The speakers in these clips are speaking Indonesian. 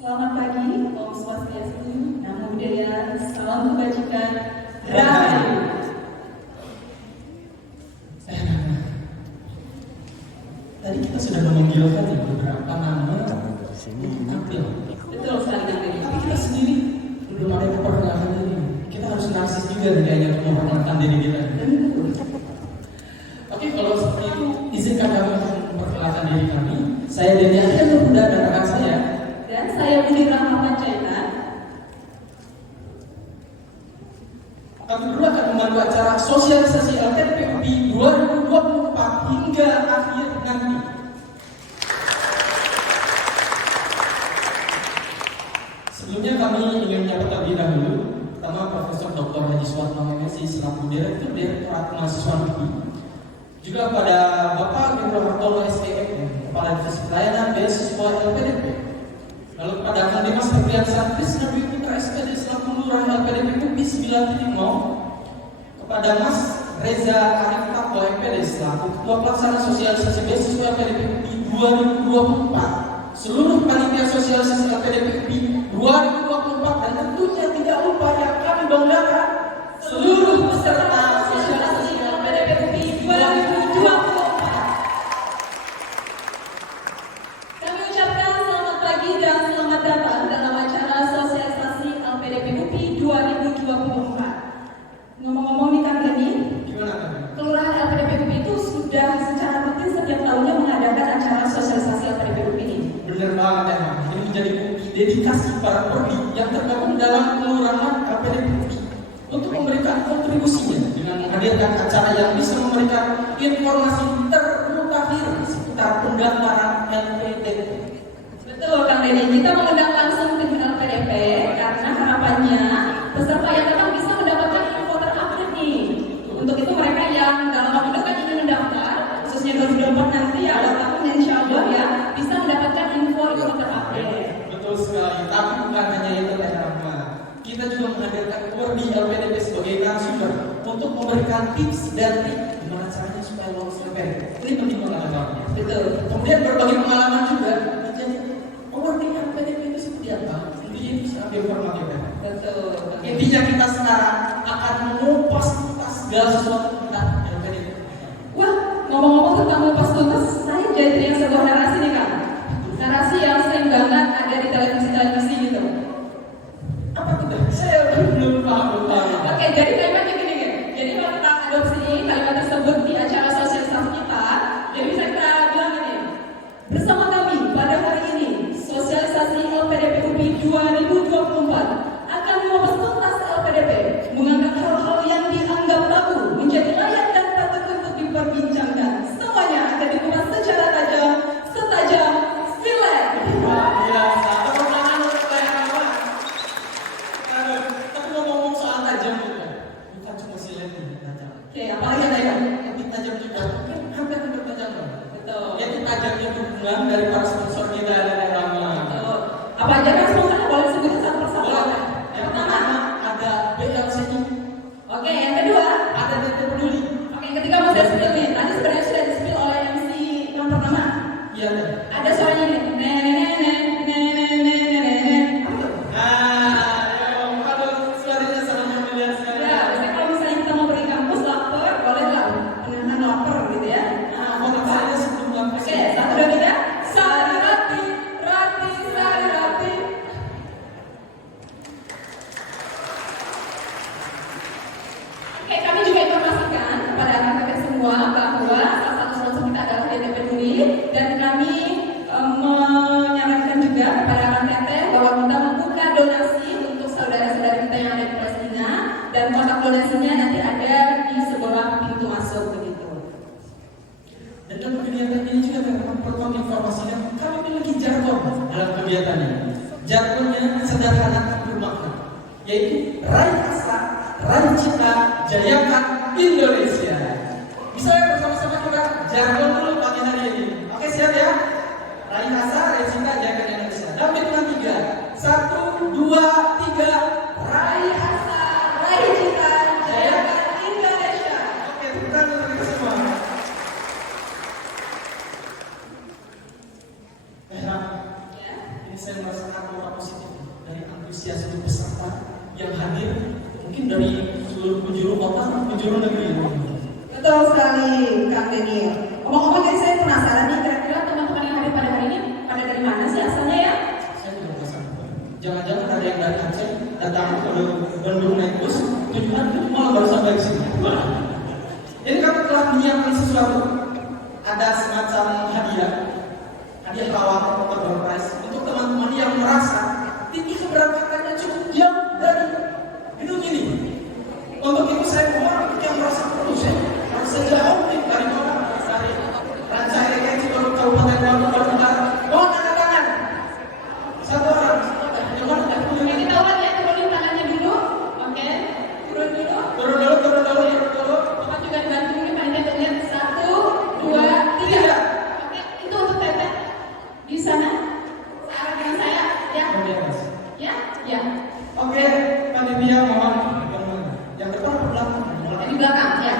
Selamat pagi, Om Swastiastu, Namo Buddhaya, salam kebajikan, Rahayu. Tadi kita sudah memanggilkan beberapa nama tampil. Betul sekali Kang Deddy. Tapi kita sendiri belum ada yang memperkenalkan diri. Kita harus narsis juga nih kayaknya untuk memperkenalkan diri kita. Oke, kalau seperti itu izinkan kami untuk memperkenalkan diri kami. Saya Denny Ardian Muda dan rekan saya. Dan saya Budi Rahma Panjaitan. Kami berdua akan membantu acara sosialisasi LPDP 2024 hingga akhir nanti. Sebelumnya kami ingin menyapa terlebih dahulu pertama Profesor Dr. Haji Suatno MSI selaku Direktur Direktorat Mahasiswa UPI, juga pada Bapak Gendro Hartono SPM, Kepala Divisi Pelayanan Beasiswa LPDP. Lalu kepada Kang Dimas Febriansyah Krisna Dwi Putra SPD selaku Lurah LPDP UPI 9.0, kepada Mas Reza Arif Tako MPD selaku Ketua Pelaksana Sosialisasi Beasiswa LPDP UPI 2024, seluruh panitia sosialisasi LPDP UPI 2024, dan tentunya tidak lupa yang kami banggakan seluruh peserta sosialisasi LPDP UPI 2024. Kami ucapkan selamat pagi dan selamat datang dalam acara sosialisasi LPDP UPI 2024. Ngomong-ngomong nih Kang Deddy, Gimana kan? Kelurahan LPDP UPI itu sudah secara rutin setiap tahunnya mengadakan acara sosialisasi LPDP UPI ini. Benar banget emang. Ini menjadi dedikasi para perdi yang tergabung dalam kelurahan LPDP UPI untuk memberikan kontribusinya dengan menghadirkan acara yang bisa memberikan informasi termutakhir seputar pendaftaran LPDP. Betul Kang Deddy, kita mengundang langsung tim LPDP karena harapannya peserta yang datang bisa mendapatkan info terupdate nih. Untuk itu mereka yang dalam waktu dekat ingin mendaftar, khususnya 2024 nanti awal tahun insya Allah ya, bisa mendapatkan info terupdate. Betul sekali, tapi bukan hanya itu Teh Rahma. Kita juga menghadirkan Perdi LPDP sebagai narasumber untuk memberikan tips dan trik gimana caranya supaya lolos LPDP. Ini penting banget Teh Rahma. Betul. Kemudian berbagi pengalaman juga. Jadi Perdi LPDP itu seperti apa? Intinya itu sangat informatif ya. Betul. Intinya kita sekarang akan mengupas tuntas segala sesuatu tentang LPDP. Wah, ngomong-ngomong tentang ngupas tuntas, saya jadi teringat sebuah narasi nih Kang. Narasi yang sering banget ada di televisi-televisi gitu. Apa itu? Saya belum paham. Oke, jadi kalimatnya gini nih. Jadi kalau kita adopsi kalimat tersebut di acara sosialisasi kita, jadi bisa kita bilang gini. Bersama kami pada hari ini, sosialisasi LPDP UPI 2024 akan mengupas tuntas LPDP, mengangkat hal-hal yang dianggap tabu menjadi layak dan patut untuk diperbincangkan. Semuanya akan dikupas secara tajam Yaitu tajamnya dukungan dari para sponsor kita dan lama. Apa aja kan sponsor? Boleh sebutin satu persatu. Boleh. Yang pertama ada BLCI. Oke, yang kedua Ada DT Peduli. oke, yang ketiga mau saya spill nih. Tadi sebenarnya sudah di spill oleh MC yang pertama. Iya ada. Ada suaranya nih. Apa tuh? Aduh, suaranya sangat familiar sekali. Ya, biasanya kalau misalnya kita mau pergi kampus lapar, boleh lah menahan lapar gitu ya. Mau saya sebelum kampus. Oke, 1, 2, 3. Sari rati, rati, sari rati. Oke, kami juga informasikan kepada anak-anak semua bahwa salah satu sponsor kita adalah DT Peduli dan kami menyarankan juga kepada anak teteh bahwa kita membuka donasi untuk saudara-saudara kita yang ada di Palestina dan kontak donasinya nanti ada di sebelah pintu masuk begitu. Dan dalam kegiatan ini juga kami perlu informasikan kami memiliki jargon dalam kegiatan ini. Jargonnya sederhana tapi bermakna, yaitu Raih Asa, Raih Cita, Jayakan Indonesia. Bisa ya bersama-sama kita jargon dulu pagi hari ini. Oke, siap ya? Raih Asa, Raih Cita, Jayakan Indonesia. Dalam hitungan 3, 1, 2, 3. Raih asa, raih cita, jayakan Indonesia. Oke, tepuk tangan untuk kita semua. Ya. Ini saya merasakan aura positif dari antusiasme peserta yang hadir mungkin dari seluruh penjuru kota, penjuru negeri. Betul sekali, Kang Daniel. Ngomong-ngomong, jadi saya penasaran nih, kira-kira teman-teman yang hadir pada hari ini pada dari mana sih asalnya ya? Saya juga penasaran. Jangan-jangan ada yang dari Aceh datang ke Bandung naik bus, tujuan itu malah baru sampai di sini. Ini kami telah menyiapkan sesuatu. Ada semacam hadiah rawat atau surprise untuk teman-teman yang merasa titik keberangkatannya cukup jauh dari gedung ini. Untuk itu saya mohon yang merasa perlu saya jauh dari mana dari Rancaikek Ciberem Kabupaten Bandung Barat. Mohon tanda tangan. Satu orang. Oke, kita ulang ya, turunin tangannya dulu. Oke, turun dulu. Turun dulu. Bapak juga dibantu ini panitia lihat 1, 2, 3. Oke, itu untuk teteh di sana. Searah dengan saya, ya? Oke, Mas. Ya, ya. Oke, panitia mohon yang depan ke belakang. Di belakang, ya.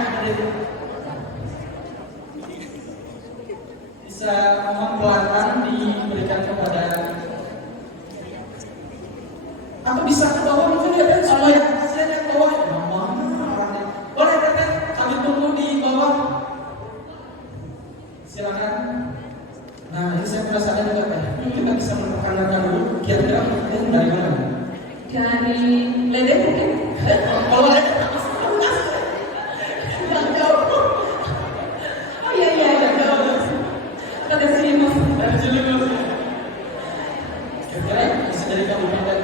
Bisa mohon pelan-pelan diberikan kepada atau bisa ke bawah mungkin ya kan semua yang saya yang bawah orangnya boleh teteh kami tunggu di bawah silakan. Nah ini saya penasaran juga teh kita bisa memperkenalkan dulu kira-kira dari mana? Dari Ledek mungkin? Kalau ada Oh iya, jauh. Kita dari sini mas. dari Cilegon. Kira-kira bisa dari Kabupaten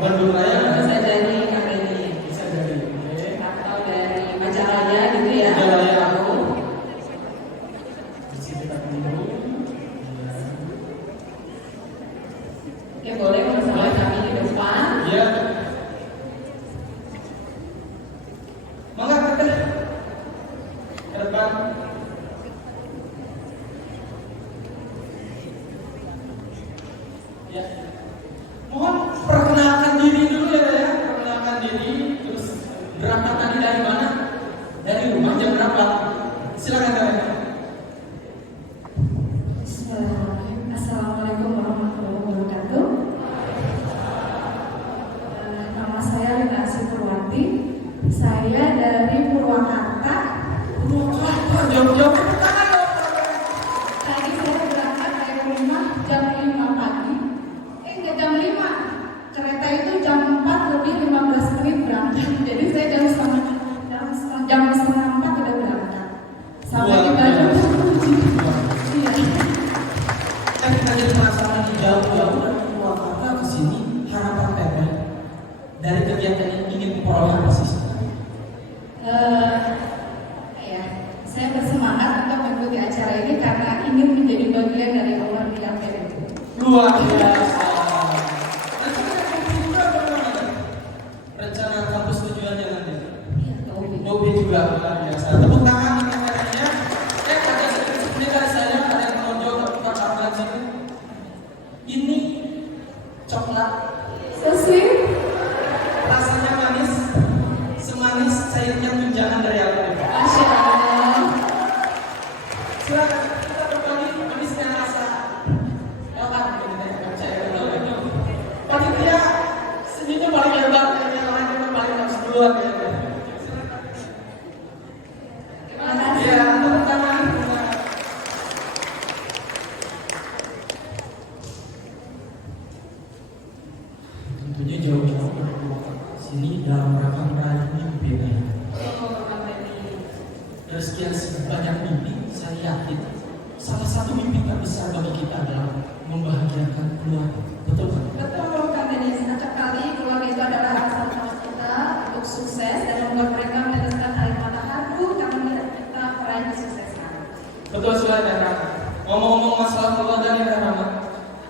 Bandung Raya. Bisa dari KPD. Bisa dari. Oke. Atau dari Majalaya gitu ya. Majalaya. Aku. Di sini kita dulu. Oke, boleh bersama kami di depan. Iya. Mangga kita ke depan. Ya. Mohon perkenalkan diri dulu ya. Perkenalkan diri. Terus berangkat tadi dari mana? Dari rumah jam berapa? Silakan kalian. Assalamualaikum warahmatullahi wabarakatuh. Nama saya Rinasi Purwati. Saya dari Purwakarta. Jawab. Tadi saya berangkat dari rumah jam 5 pagi. Enggak jam 5. Kereta itu jam 4 lebih 15 menit berangkat. Jadi saya jam setengah 4 udah berangkat. Sampai di Bandung. Iya. Kan kita jadi penasaran di jauh-jauh dari Purwakarta ke sini harapan Pepe dari kegiatan ini ingin memperoleh apa sih? Ya, saya bersemangat untuk mengikuti acara ini karena ingin menjadi bagian dari Award di APR itu. Luar biasa. Rencana kampus tujuannya nanti. Iya, tahu. Mobil juga luar biasa. Tepuk tangan untuk mereka. Ada sedikit dari saya, ada banyak mimpi, saya yakin salah satu mimpi terbesar bagi kita adalah membahagiakan keluarga. Betul kan? Betul, Kak Denis. Acap kali keluarga itu adalah alasan utama kita untuk sukses dan membuat mereka meneteskan air mata haru karena melihat kita meraih kesuksesan. Betul sekali, dan ngomong-ngomong masalah keluarga nih, Rama.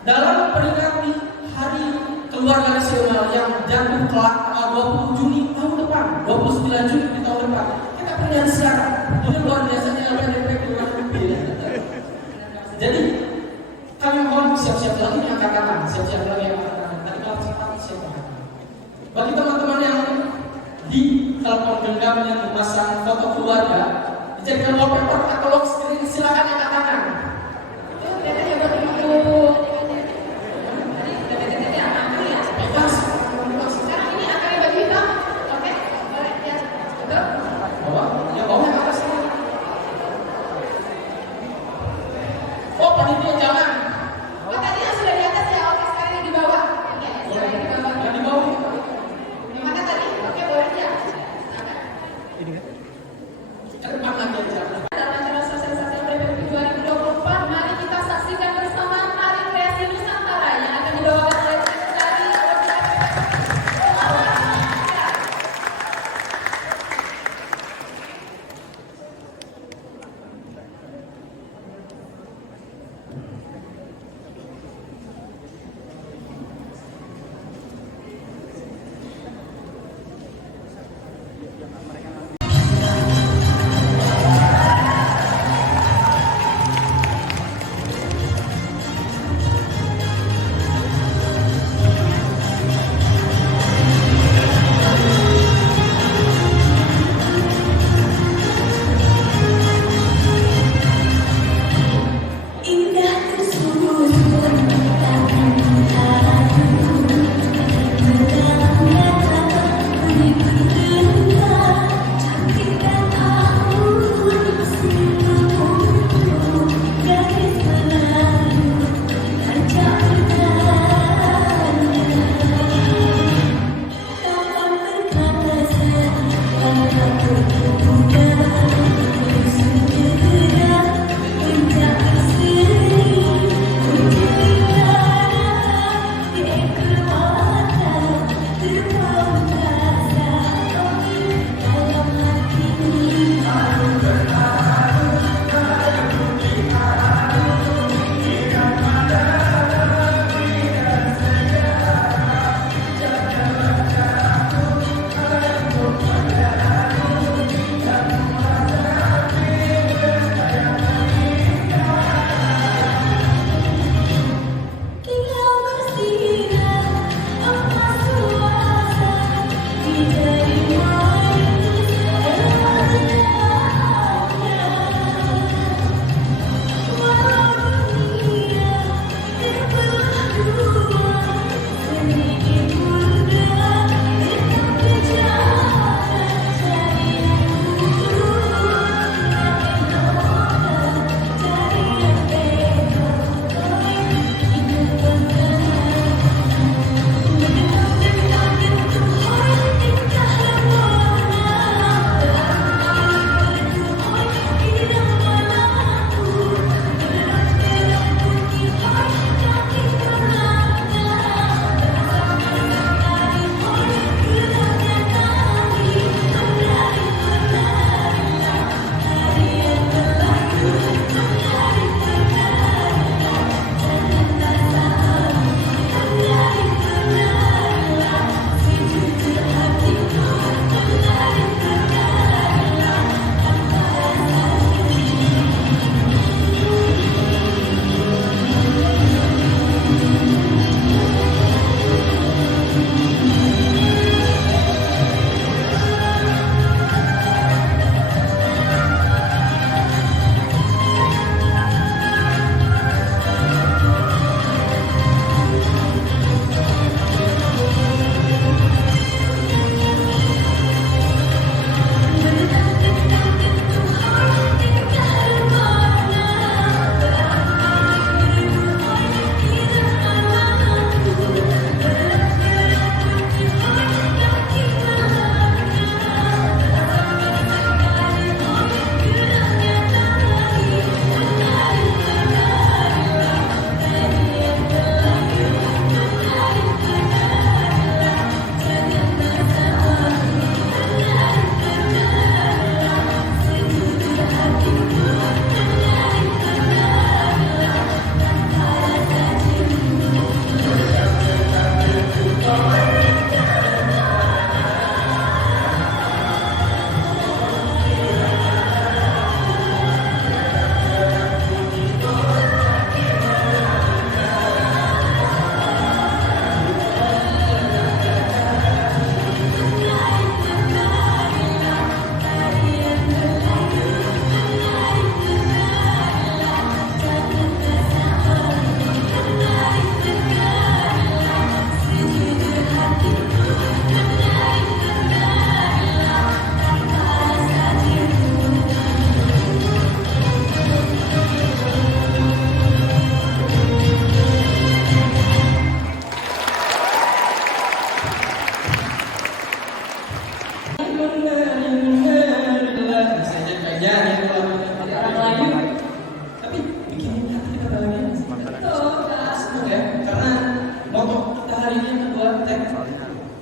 Dalam peringati Hari Keluarga Nasional yang jatuh kelak 20 Juni tahun depan, 29 Juni di tahun depan, kita peringati sekarang. Ini luar biasanya LPDP Kelurahan Lebih. Jadi kami mohon siap-siap lagi yang angkat tangan, siap-siap lagi yang angkat tangan. Tadi kalau cepat siapa? Bagi teman-teman yang di telepon genggam yang memasang foto keluarga, dijadikan wallpaper atau lock screen, silakan angkat tangan. Jadi buat ibu. Bebas. Sekarang ini akan baju hitam. Oke? Boleh ya. Betul? Bawah, ya bawah ke atas. Oh, panitia jangan. Oh, tadi yang sudah di atas ya. Oke, sekarang yang di bawah. Oke, sekarang yang di bawah. Yang di bawah. Yang mana tadi? Oke, boleh ya. Silakan. Ke depan lagi aja. Dalam acara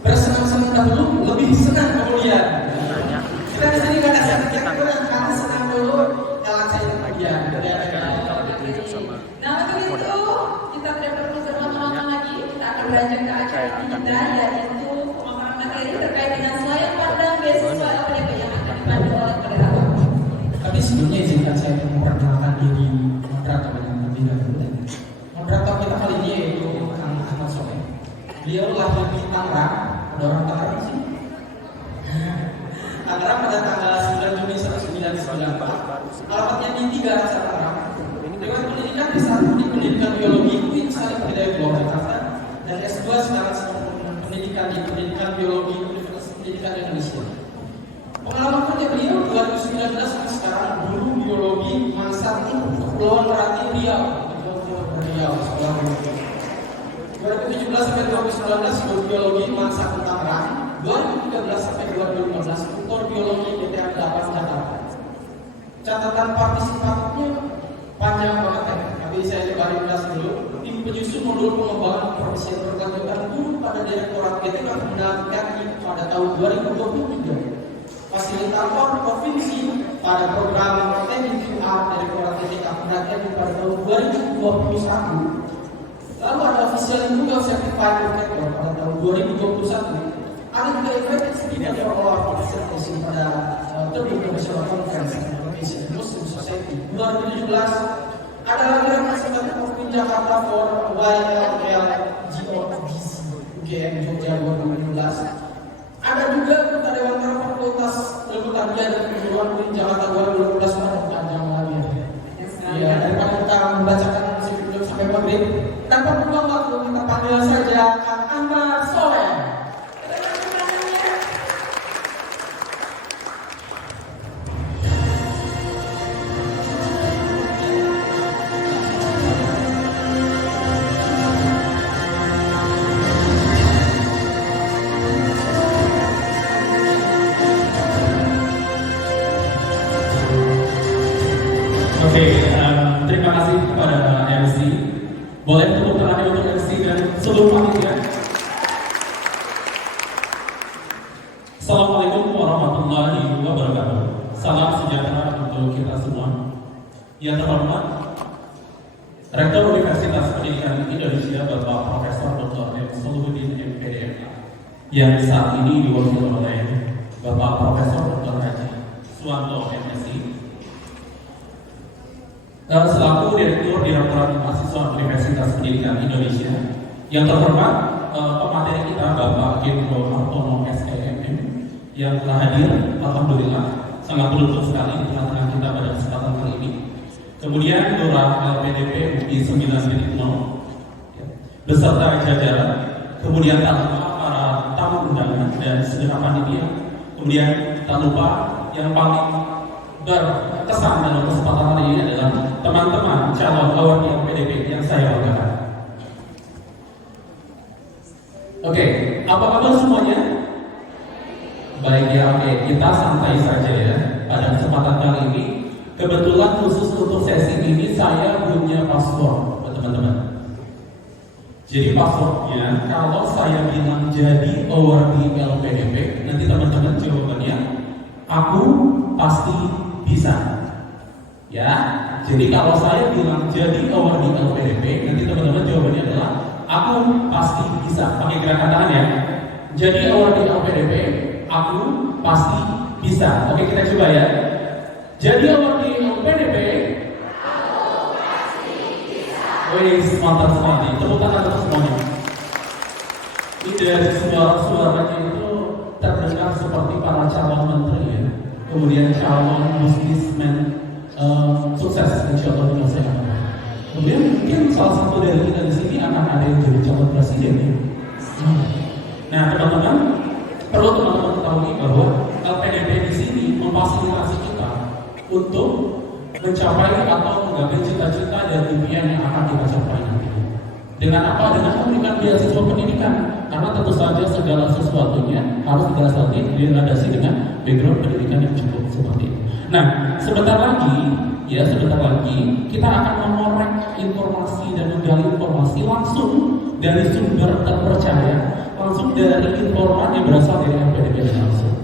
Bersenang-senang dahulu, lebih senang kemudian. Kita di sini nggak ada senang kurang, karena senang dulu, kalah saya kemudian. Nah untuk itu kita tidak perlu berlama-lama lagi. Kita akan beranjak ke acara kita, yaitu pemaparan materi terkait dengan layak pandang beasiswa LPDP yang akan dipandu oleh moderator. Tapi sebelumnya izinkan saya untuk memperkenalkan diri moderator yang lebih dahulu. Moderator kita kali ini yaitu Kang Ahmad Soleh. Beliau lahir di Tangerang. Ada orang Tangerang sih. Tangerang pada tanggal 9 Juni 1994. Alamatnya di 3 Rasa Tangerang. Dengan pendidikan di pendidikan biologi UIN Salim Hidayatullah Jakarta dan S2 sekarang pendidikan di pendidikan biologi Universitas Pendidikan Indonesia. Pengalaman kerja beliau 2019 sampai sekarang guru biologi Mansarti Kepulauan Meranti Riau. Riau sekolah biologi. 2017 sampai 2019 guru biologi Mansarti Tangerang. 2013 sampai 2015 tutor biologi BTA 8 Jakarta. Catatan partisipatifnya panjang banget ya, tapi saya lebarin kelas dulu. Tim penyusun modul pengembangan profesi berkelanjutan guru pada Direktorat BTK Pendidikan pada tahun 2023. Fasilitator provinsi pada program TNQR Direktorat BTK Pendidikan pada tahun 2021. Lalu ada official Google Certified Educator pada tahun 2021. Ada juga Effective Speaker for All Organization pada Third International Conference on Education Muslim Society 2017. Ada lagi representatif of Jakarta for YLLGODC UGM Jogja 2017. Ada juga anggota Dewan Terhormat Fakultas Ilmu Tarbiyah dan Kejuruan UIN Jakarta 2012 pada panjang lagi. Ya, daripada kita membacakan sebelum sampai maghrib, tanpa buang waktu kita panggil saja Kang Ahmad Soleh. Oke, terima kasih kepada MC. Boleh tepuk tangan untuk MC dan seluruh panitia. Assalamualaikum warahmatullahi wabarakatuh. Salam sejahtera untuk kita semua. Yang terhormat Rektor Universitas Pendidikan Indonesia Bapak Profesor Dr. M. Soluhuddin MPDM yang saat ini diwakili oleh Bapak Profesor Dr. Haji Suwanto MSI. Selaku Direktur Direktorat Mahasiswa Universitas Pendidikan Indonesia, yang terhormat pemateri kita Bapak Gendro Hartono SKMM yang telah hadir, alhamdulillah sangat beruntung sekali di tengah-tengah kita pada kesempatan kali ini. Kemudian Lurah LPDP UI 9.0 beserta jajaran, kemudian tak lupa para tamu undangan dan segenap panitia, kemudian tak lupa yang paling berkesan dalam kesempatan hari ini adalah teman-teman calon award LPDP yang saya banggakan. Oke, apa kabar semuanya? Baik ya, oke, kita santai saja ya. Pada kesempatan kali ini, kebetulan khusus untuk sesi ini saya punya paspor buat teman-teman. Jadi paspornya, kalau saya bilang jadi award LPDP, nanti teman-teman jawabannya, aku pasti bisa. Ya, jadi kalau saya bilang jadi award di LPDP, nanti teman-teman jawabannya adalah aku pasti bisa. Pakai gerakan tangan ya. Jadi award di LPDP, aku pasti bisa. Oke, kita coba ya. Jadi award di LPDP, wih, mantap sekali. Tepuk tangan untuk semuanya. Ini dari suara-suaranya itu terdengar seperti para calon menteri ya. Kemudian calon businessman sukses insya Allah menyelesaikan. Kemudian mungkin salah satu dari kita di sini akan ada yang jadi calon presiden ya. Nah teman-teman, perlu teman-teman ketahui bahwa LPDP di sini memfasilitasi kita untuk mencapai atau menggapai cita-cita dan impian yang akan kita capai nanti. Dengan apa? Dengan memberikan beasiswa pendidikan. Karena tentu saja segala sesuatunya harus dilandasi dengan background pendidikan yang cukup seperti itu. Nah, sebentar lagi kita akan mengorek informasi dan menggali informasi langsung dari sumber terpercaya, langsung dari informan yang berasal dari LPDP langsung.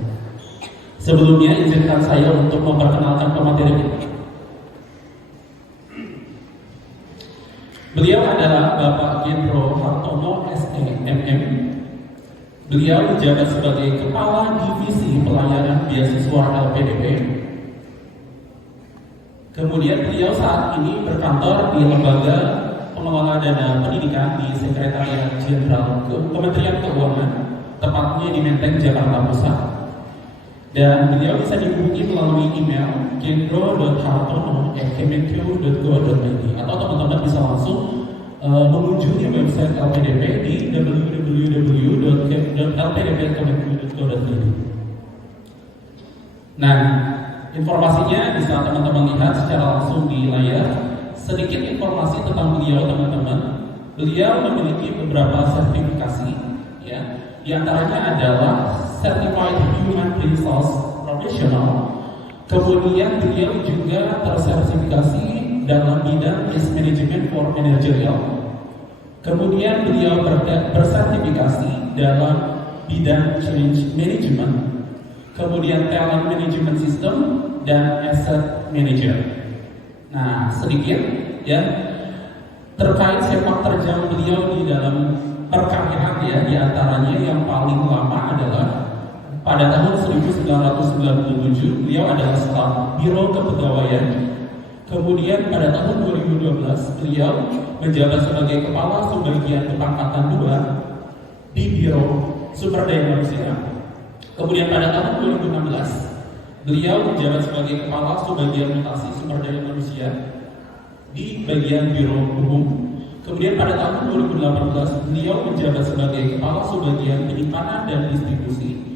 Sebelumnya izinkan saya untuk memperkenalkan pemateri ini. Beliau adalah Bapak Gendro Hartono SEMM. Beliau menjabat sebagai Kepala Divisi Pelayanan Beasiswa LPDP. Kemudian beliau saat ini berkantor di Lembaga Pengelola Dana Pendidikan di Sekretariat Jenderal Kementerian Keuangan, tepatnya di Menteng, Jakarta Pusat. Dan beliau bisa dihubungi melalui email gendro.hartono@kemenkeu.go.id atau teman-teman bisa langsung mengunjungi website LPDP di www.lpdp.kemenkeu.go.id. Nah, informasinya bisa teman-teman lihat secara langsung di layar. Sedikit informasi tentang beliau, teman-teman. Beliau memiliki beberapa sertifikasi, ya. Di antaranya adalah Certified Human Resource Professional. Kemudian beliau juga tersertifikasi dalam bidang Risk Management for Managerial. Kemudian beliau bersertifikasi dalam bidang Change Management. Kemudian Talent Management System dan Asset Manager. Nah, sedikit ya terkait sepak terjang beliau di dalam perkawinan ya, di antaranya yang paling lama adalah pada tahun 1997 beliau adalah staf Biro Kepegawaian. Kemudian pada tahun 2012 beliau menjabat sebagai Kepala Subbagian Kepangkatan 2 di Biro Sumber Daya Manusia. Kemudian pada tahun 2016 beliau menjabat sebagai Kepala Subbagian Mutasi Sumber Daya Manusia di bagian Biro Umum. Kemudian pada tahun 2018 beliau menjabat sebagai Kepala Subbagian Penyimpanan dan Distribusi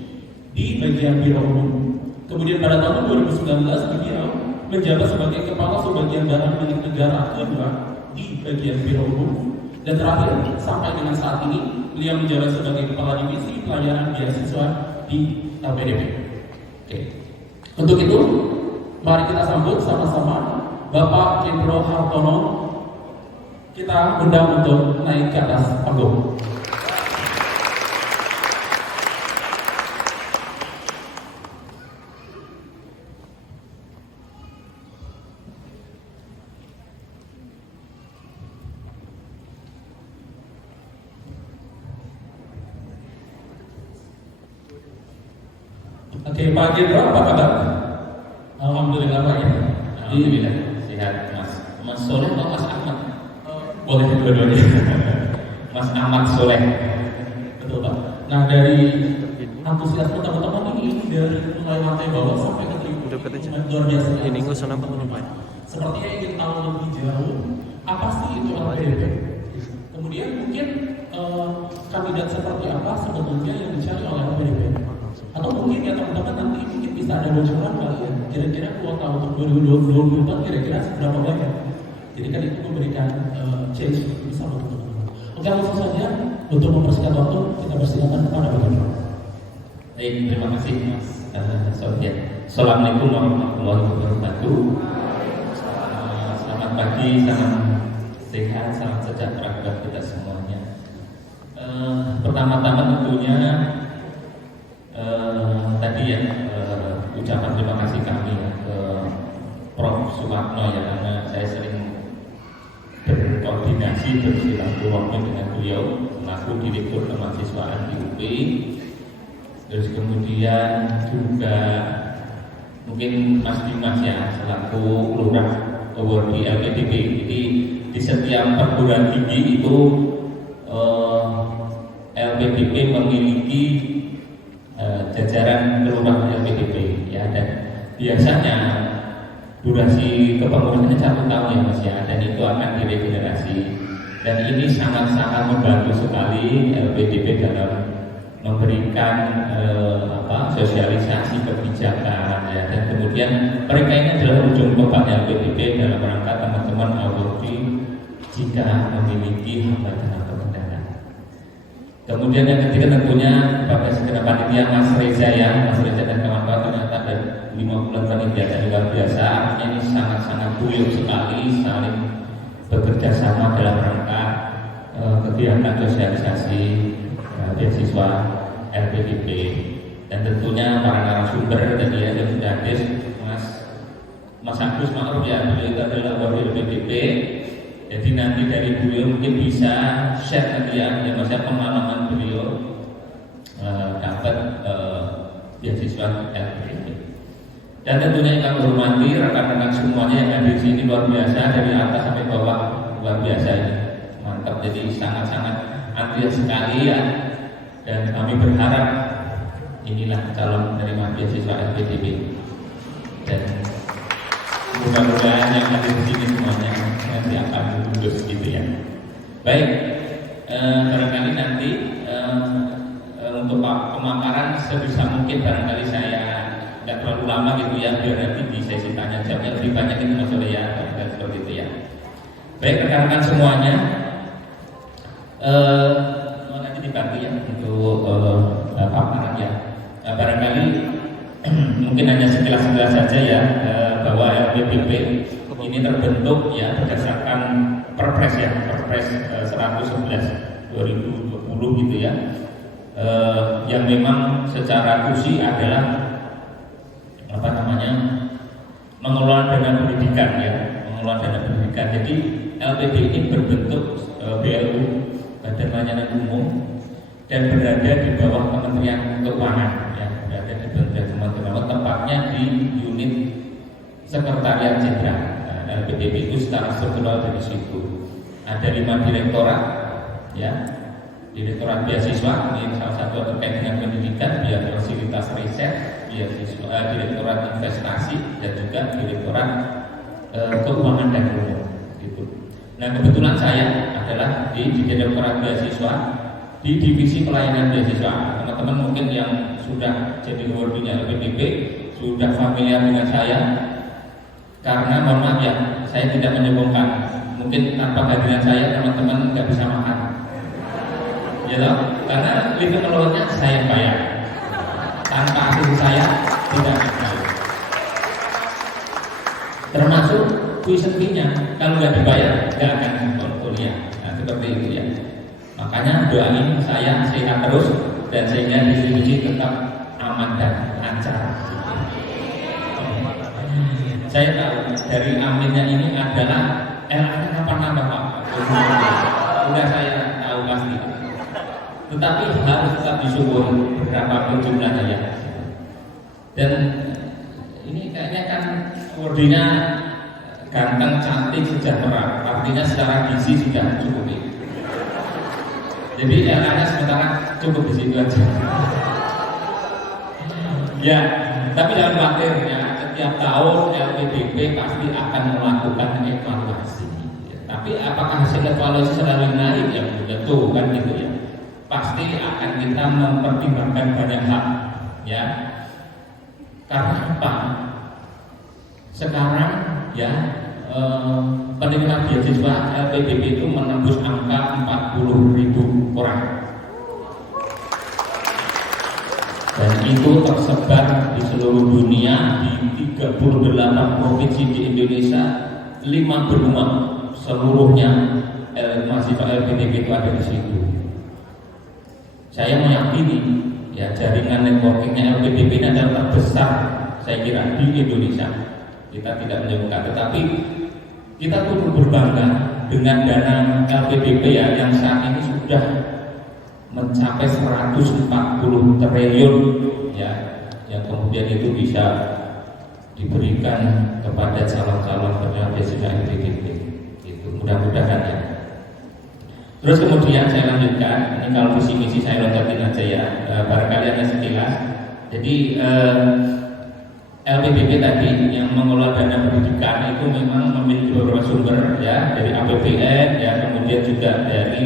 di bagian Biro Umum. Kemudian pada tahun 2019 beliau menjabat sebagai Kepala Subbagian Barang Milik Negara kedua di bagian Biro Umum. Dan terakhir sampai dengan saat ini beliau menjabat sebagai Kepala Divisi Pelayanan Beasiswa di LPDP. Oke. Untuk itu mari kita sambut sama-sama Bapak Gendro Hartono. Kita undang untuk naik ke atas panggung. Oke, Pak Gendro, apa kabar? Alhamdulillah Pak ya. Alhamdulillah sehat Mas Soleh atau Mas Ahmad? Boleh dua-duanya. Mas Ahmad Soleh. Betul Pak. Nah dari antusiasme teman-teman ini dari mulai lantai bawah sampai ke tribun luar biasa. Ini nggak usah nambah Pak. Sepertinya ingin tahu lebih jauh apa sih itu LPDP. Kemudian mungkin kandidat seperti apa sebetulnya yang dicari oleh LPDP. Atau mungkin ya teman-teman nanti mungkin bisa ada bocoran kali ya. Kira-kira kuota untuk 2024 kira-kira seberapa banyak. Jadi kan itu memberikan change bisa untuk teman-teman. Oke, langsung saja untuk mempersingkat waktu kita persilakan kepada Bapak. Baik, terima kasih Mas Sofian. Assalamualaikum warahmatullahi wabarakatuh. Selamat pagi, salam sehat, salam sejahtera buat kita semuanya. Pertama-tama tentunya tadi ya ucapan terima kasih kami ya ke Prof. Sumarno ya, karena saya sering berkoordinasi bersilaturahmi dengan beliau selaku Direktur Kemahasiswaan di UP. Terus kemudian juga mungkin Mas Dimas ya selaku Lurah Award di LPDP. Jadi di setiap perguruan tinggi itu LPDP memiliki jajaran kelurahan LPDP ya, dan biasanya durasi kepengurusannya 1 tahun ya Mas ya, dan itu akan diregenerasi, dan ini sangat-sangat membantu sekali LPDP dalam memberikan sosialisasi kebijakan ya, dan kemudian mereka ini adalah ujung tombak LPDP dalam rangka teman-teman awardee jika memiliki hambatan atau kendala. Kemudian yang ketiga tentunya kepada segenap panitia Mas Reza ya, Mas Reza dan kawan-kawan, ternyata ada 5 bulan panitia yang luar biasa. Artinya ini sangat-sangat guyup sekali, saling bekerja sama dalam rangka kegiatan sosialisasi beasiswa LPDP. Dan tentunya para narasumber tadi ya yang sudah hadir, Mas Agus maaf ya, beliau itu adalah wakil LPDP. Jadi nanti dari beliau mungkin bisa share nanti ya masa pengalaman beliau dapat beasiswa LPDP. Dan tentunya yang kami hormati rekan-rekan semuanya yang hadir di sini luar biasa, dari atas sampai bawah luar biasa ini, mantap. Jadi sangat-sangat antusias sekali ya, dan kami berharap inilah calon penerima beasiswa LPDP, dan mudah-mudahan yang hadir di sini semuanya nanti akan lulus gitu ya. Baik, barangkali nanti untuk pemaparan sebisa mungkin barangkali saya tidak terlalu lama gitu ya, biar nanti di sesi tanya jawabnya lebih banyak itu Mas Oleh ya, dan seperti itu ya. Baik rekan-rekan semuanya, nanti dibantu ya untuk paparan ya. Barangkali mungkin hanya sekilas-sekilas saja ya, bahwa LPDP ini terbentuk ya berdasarkan Perpres ya, Perpres 111 2020 gitu ya, yang memang secara fungsi adalah mengelola dana pendidikan ya, mengelola dana pendidikan. Jadi LPD ini berbentuk BLU, Badan Pelayanan Umum, dan berada di bawah Kementerian Keuangan ya, berada di Kementerian Keuangan, tempatnya di unit Sekretariat Jenderal. LPDP itu secara struktural dari situ ada 5 direktorat ya, Direktorat Beasiswa ini salah satu terkait dengan pendidikan, biaya fasilitas riset, beasiswa, Direktorat Investasi, dan juga Direktorat Keuangan dan Umum gitu. Nah kebetulan saya adalah di Direktorat Beasiswa di Divisi Pelayanan Beasiswa. Teman-teman mungkin yang sudah jadi awardee-nya LPDP sudah familiar dengan saya, karena mohon maaf ya, saya tidak menyombongkan. Mungkin tanpa kehadiran saya teman-teman nggak bisa makan, ya loh, karena living allowance-nya saya bayar. Tanpa asisten saya tidak bisa. Termasuk tuition fee-nya, kalau nggak dibayar nggak akan kuliah. Nah seperti itu ya. Makanya doain saya sehat terus, dan sehingga distribusi tetap aman dan lancar. Saya tahu dari aminnya ini adalah LA-nya kapan nambah Pak? Sudah saya tahu pasti. Tetapi harus tetap disyukur berapapun jumlahnya ya. Dan ini kayaknya kan awardee-nya ganteng, cantik, sejahtera. Artinya secara gizi sudah cukup. Jadi LA-nya sementara cukup di situ aja. Ya, tapi jangan khawatir ya. Setiap tahun LPDP pasti akan melakukan evaluasi. Ya, tapi apakah hasil evaluasi selalu naik? Ya tentu kan gitu ya. Pasti akan kita mempertimbangkan banyak hal. Ya, karena apa? Sekarang ya penerima beasiswa LPDP itu menembus angka 40.000 orang. Dan itu tersebar di seluruh dunia, di 38 provinsi di Indonesia, 5 benua seluruhnya mahasiswa LPDP itu ada di situ. Saya meyakini ya jaringan networkingnya LPDP ini adalah terbesar saya kira di Indonesia. kita tidak menyebutkan, tetapi kita turut berbangga dengan dana LPDP ya yang saat ini sudah mencapai 140 triliun ya, yang kemudian itu bisa diberikan kepada calon-calon penerima beasiswa LPDP. Itu mudah-mudahan ya. Terus kemudian saya lanjutkan, ini kalau visi misi saya loncatin aja ya, barangkali ada sekilas. Jadi LPDP tadi yang mengelola dana pendidikan itu memang memiliki beberapa sumber ya, dari APBN ya, kemudian juga dari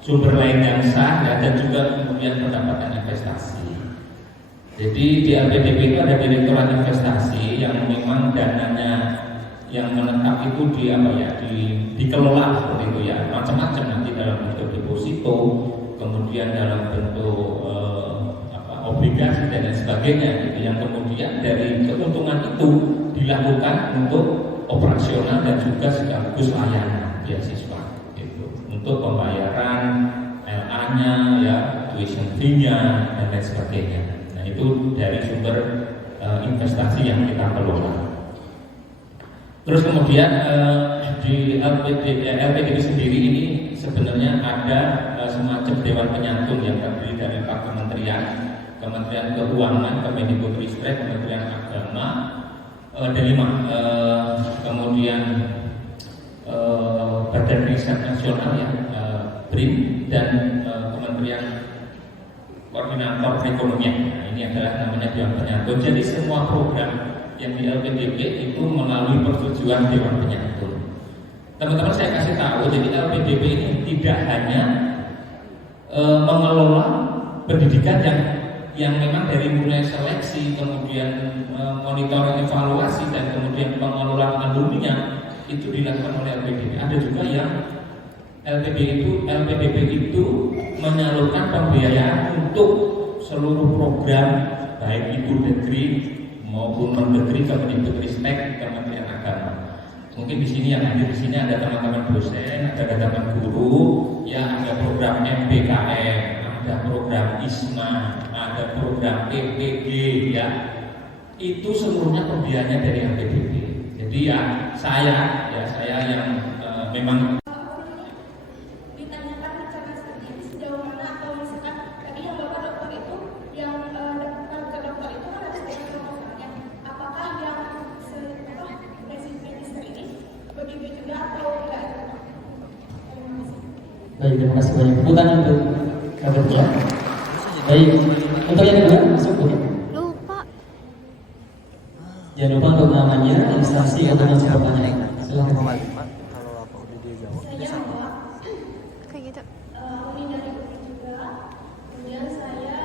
sumber lain yang sah ya, dan juga kemudian pendapatan investasi. Jadi di LPDP itu ada direktorat investasi yang memang dananya yang menetap itu dikelola seperti itu ya, macam-macam, nanti dalam bentuk deposito, kemudian dalam bentuk obligasi dan lain sebagainya gitu, yang kemudian dari keuntungan itu dilakukan untuk operasional dan juga sekaligus layanan beasiswa gitu, untuk pembayaran LA-nya ya, tuition fee-nya dan lain sebagainya. Nah itu dari sumber investasi yang kita kelola. Terus kemudian di LPDP sendiri ini sebenarnya ada semacam dewan penyantun yang terdiri dari 4 kementerian, Kementerian Keuangan, Kemendikbudristek, Kementerian Agama, ada 5, kemudian Badan Riset Nasional ya, BRIN, dan Kementerian Koordinator Perekonomian. Nah, ini adalah namanya dewan penyantun. Jadi semua program yang di LPDP itu melalui persetujuan dewan penyantun. Teman-teman saya kasih tahu, jadi LPDP ini tidak hanya mengelola pendidikan yang memang dari mulai seleksi, kemudian monitoring evaluasi, dan kemudian pengelolaan alumninya itu dilakukan oleh LPDP. Ada juga yang LPDP itu menyalurkan pembiayaan untuk seluruh program, baik itu negeri maupun non-negeri, Kemendikbudristek, Kementerian Agama. Mungkin di sini yang hadir di sini ada teman-teman dosen, ada teman guru, ya, ada program MBKM, ada program ISMA, ada program PPG, ya. Itu seluruhnya pembiayaannya dari LPDP. Jadi ya saya yang memang ditanyakan rencana studi sejauh mana, atau misalkan tadi yang Bapak dokter itu yang ke dokter itu kan ada studi proposalnya, apakah yang magister ini begitu juga atau enggak? Baik, terima kasih banyak. Tepuk tangan untuk Kak Bertia. Baik, untuk yang kedua masuk Bu. Lupa. Jangan lupa untuk namanya, instansi atau masuk pertanyaan. Silakan. Saya Mbak, Kayak gitu. ini dari UPI juga, kemudian saya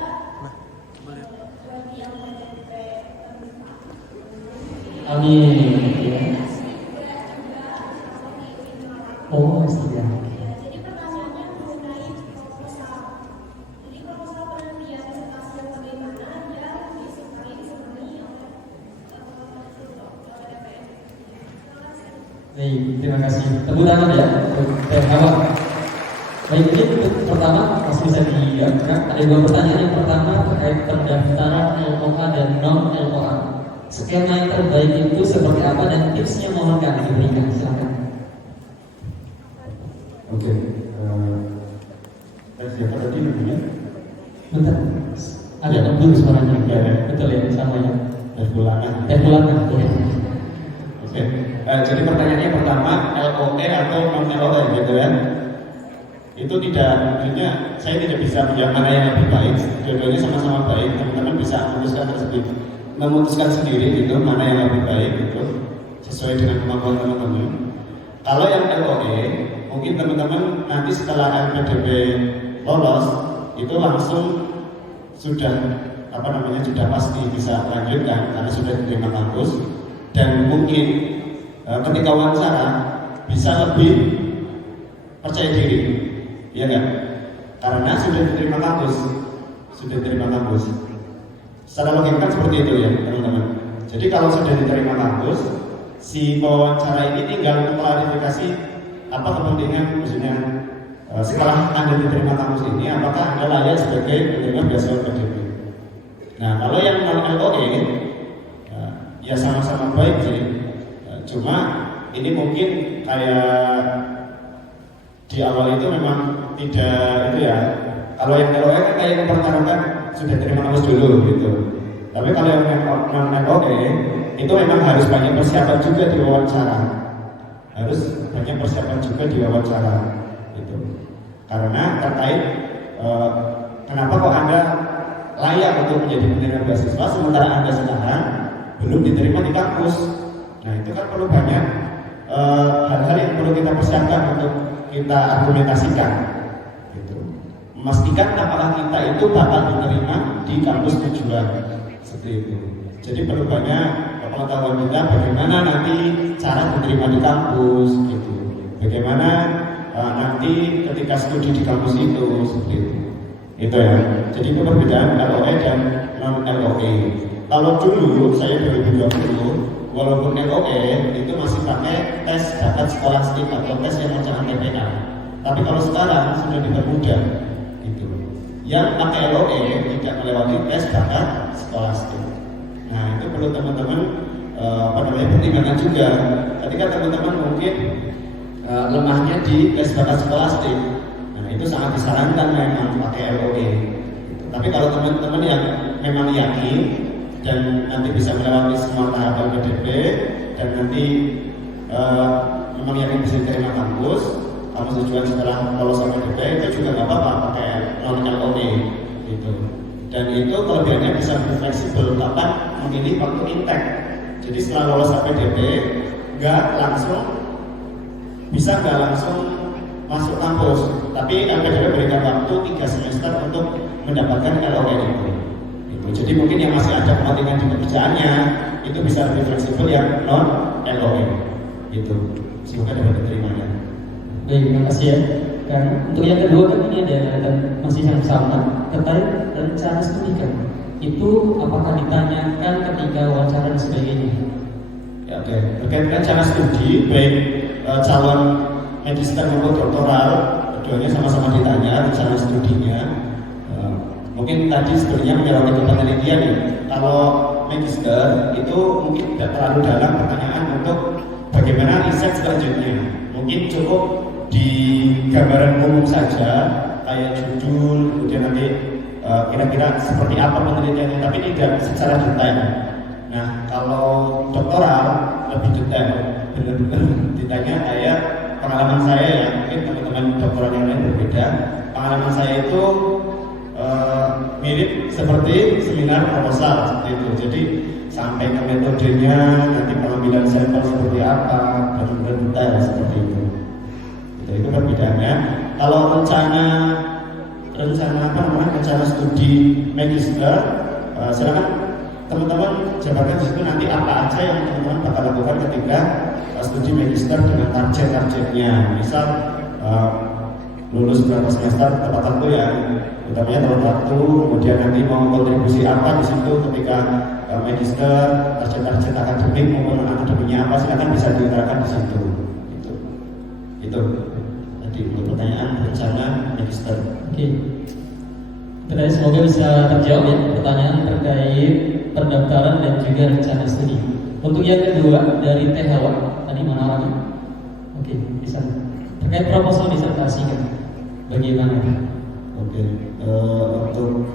lagi yang PDP. Amin. Oh, sudah. Jadi pertanyaannya mengenai proposal. Jadi proposal penelitian disertasi yang bagaimana yang disukai disertai oleh PDP. Baik, terima kasih. Tepuk tangan ya untuk Teh Hawa. Baik, ini pertama masih bisa diangkat. Ada 2 pertanyaan. Yang pertama terkait pendaftaran LOA dan non LOA. Skema yang terbaik itu seperti apa dan tipsnya mohon kami diberikan. Silakan. Oke, siapa tadi namanya? Bentar, ada dulu suaranya. Enggak ada. Betul ya, sama ya. Ulangan. Ulangan. Oke, jadi pertanyaannya pertama, LOE atau non LOE gitu kan? Itu tidak, artinya saya tidak bisa menjawab mana yang lebih baik. Dua-duanya sama-sama baik. Teman-teman bisa memutuskan sendiri gitu mana yang lebih baik gitu, sesuai dengan kemampuan teman-teman. Kalau yang LOE, mungkin teman-teman nanti setelah LPDP lolos itu langsung sudah sudah pasti bisa melanjutkan karena sudah diterima kampus, dan mungkin ketika wawancara bisa lebih percaya diri, ya kan? Karena sudah diterima kampus. Secara logika kan seperti itu ya teman-teman. Jadi kalau sudah diterima kampus, si pewawancara ini tinggal klarifikasi apa kepentingan, maksudnya setelah Anda diterima kampus ini apakah Anda layak sebagai penerima beasiswa LPDP. Nah kalau yang non LOE ya sama-sama baik sih. Cuma ini mungkin kayak di awal itu memang tidak itu ya. Kalau yang LOE kan kayak mempertaruhkan sudah terima lulus dulu gitu. Tapi kalau yang non LOE itu memang harus banyak persiapan juga di wawancara. Harus banyak persiapan juga di wawancara gitu. Karena terkait kenapa kok Anda layak untuk menjadi penerima beasiswa sementara Anda sekarang belum diterima di kampus. Nah itu kan perlu banyak hal-hal yang perlu kita persiapkan untuk kita argumentasikan gitu. Memastikan apakah kita itu bakal diterima di kampus tujuan seperti itu. Jadi perlu banyak pengetahuan kita bagaimana nanti cara diterima di kampus gitu. Bagaimana nanti ketika studi di kampus itu seperti itu ya. Jadi itu perbedaan LOE dan non LOE. Kalau dulu saya 2020 walaupun LOE itu masih pakai tes bakat skolastik atau tes yang macam TPA. Tapi kalau sekarang sudah dipermudah gitu. Yang pakai LOE tidak melewati tes bakat skolastik. Nah itu perlu teman-teman pertimbangan juga. Ketika teman-teman mungkin lemahnya di tes bakat skolastik, nah itu sangat disarankan memang pakai LOE. Tapi kalau teman-teman yang memang yakin dan nanti bisa melewati semua tahapan PDP dan nanti memang yakin bisa diterima kampus tujuan setelah lolos PDP itu juga nggak apa-apa pakai non LOE gitu. Dan itu kelebihannya bisa lebih fleksibel kapan memilih waktu intake. Jadi setelah lolos PDP nggak langsung masuk kampus, tapi LPDP berikan waktu 3 semester untuk mendapatkan LOE itu. Jadi mungkin yang masih ada kepentingan di pekerjaannya itu bisa lebih fleksibel yang non LOE itu. Semoga dapat diterimanya. Baik, terima kasih ya. Kan untuk yang kedua kan ini ada masih yang sama terkait rencana studi kan. Itu apakah ditanyakan ketika wawancara dan sebagainya? Ya, oke. Terkait rencana studi baik calon magister maupun doktoral, keduanya sama-sama ditanya rencana studinya. Mungkin tadi sebenarnya menyoroti ke penelitian nih. Kalau magister itu mungkin tidak terlalu dalam pertanyaan untuk bagaimana riset selanjutnya. Mungkin cukup di gambaran umum saja, kayak judul, kemudian nanti kira-kira seperti apa penelitiannya, tapi tidak secara detail. Nah, kalau doktoral lebih detail, benar-benar ditanya kayak pengalaman saya ya, mungkin teman-teman doktoral yang lain berbeda. Pengalaman saya itu mirip seperti seminar proposal seperti itu. Jadi sampai ke metodenya, nanti pengambilan sampel seperti apa, benar-benar detail seperti itu. Itu perbedaannya. Kalau rencana studi magister, silakan teman-teman jabarkan di situ nanti apa aja yang teman-teman bakal lakukan ketika studi magister dengan target-targetnya. Misal lulus berapa semester tepat waktu yang utamanya tepat waktu, kemudian nanti mau kontribusi apa di situ ketika magister, target-target akademik maupun akademiknya apa, silakan bisa diutarakan di situ. Itu tadi untuk pertanyaan rencana magister. Oke. Terkait semoga bisa terjawab ya pertanyaan terkait pendaftaran dan juga rencana studi. Untuk yang kedua dari Teh Hawa, tadi mana orangnya? Oke, bisa. Terkait proposal disertasi kan, bagaimana? Oke, untuk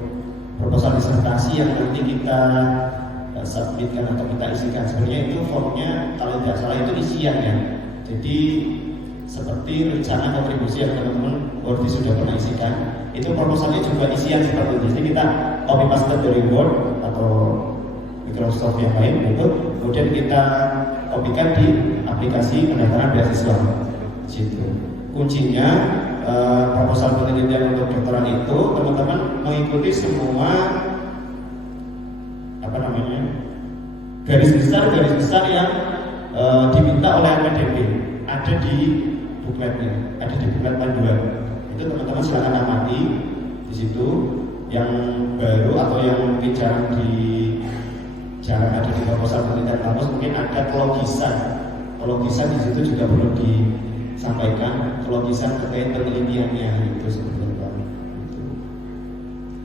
proposal disertasi yang nanti kita submitkan atau kita isikan, sebenarnya itu formnya kalau tidak salah itu isian ya. Jadi seperti rencana kontribusi yang teman-teman Word sudah pernah isikan, itu proposalnya juga isian seperti itu. Jadi kita copy paste dari Word atau Microsoft yang lain itu, kemudian kita kopikan di aplikasi pendaftaran beasiswa. Situ kuncinya proposal penelitian untuk doktoral itu teman-teman mengikuti semua garis besar yang diminta oleh LPDP, ada di bukletnya, ada di buklet panduan. Itu teman-teman silakan amati di situ. Yang baru atau yang mungkin jarang ada di proposal penelitian kampus, mungkin ada kelogisan di situ juga perlu disampaikan, kelogisan terkait penelitiannya itu seperti apa.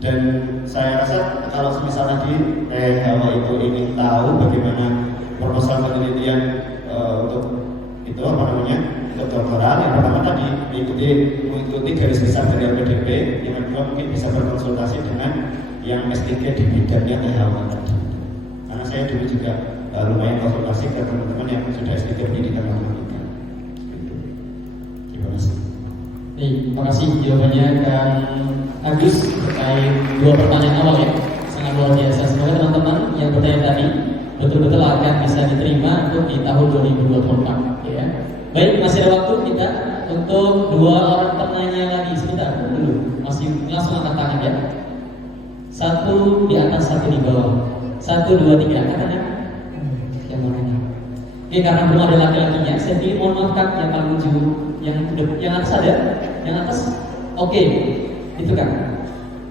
Dan saya rasa kalau misalnya tadi Hawa itu ingin tahu bagaimana hal. Yang pertama tadi mengikuti garis besar dari LPDP. Yang kedua mungkin bisa berkonsultasi dengan yang S3 di bidangnya kehewanan tadi. Karena saya dulu juga lumayan konsultasi ke teman-teman yang sudah S3 pendidikan matematika. Terima kasih. Terima kasih jawabannya Kang Agus terkait dua pertanyaan awal ya, sangat luar biasa. Semoga teman-teman yang bertanya tadi betul-betul akan bisa diterima untuk di tahun 2024 ya. Baik, masih ada waktu kita untuk dua orang penanya lagi. Sebentar dulu, masih langsung angkat tangan ya. Satu di atas, satu di bawah. 1, 2, 3 angkat tangan. Yang mana ini? Oke, karena belum ada laki-lakinya, saya pilih mohon maaf Kak, yang paling ujung, yang atas ada, yang atas. Oke, itu Kak.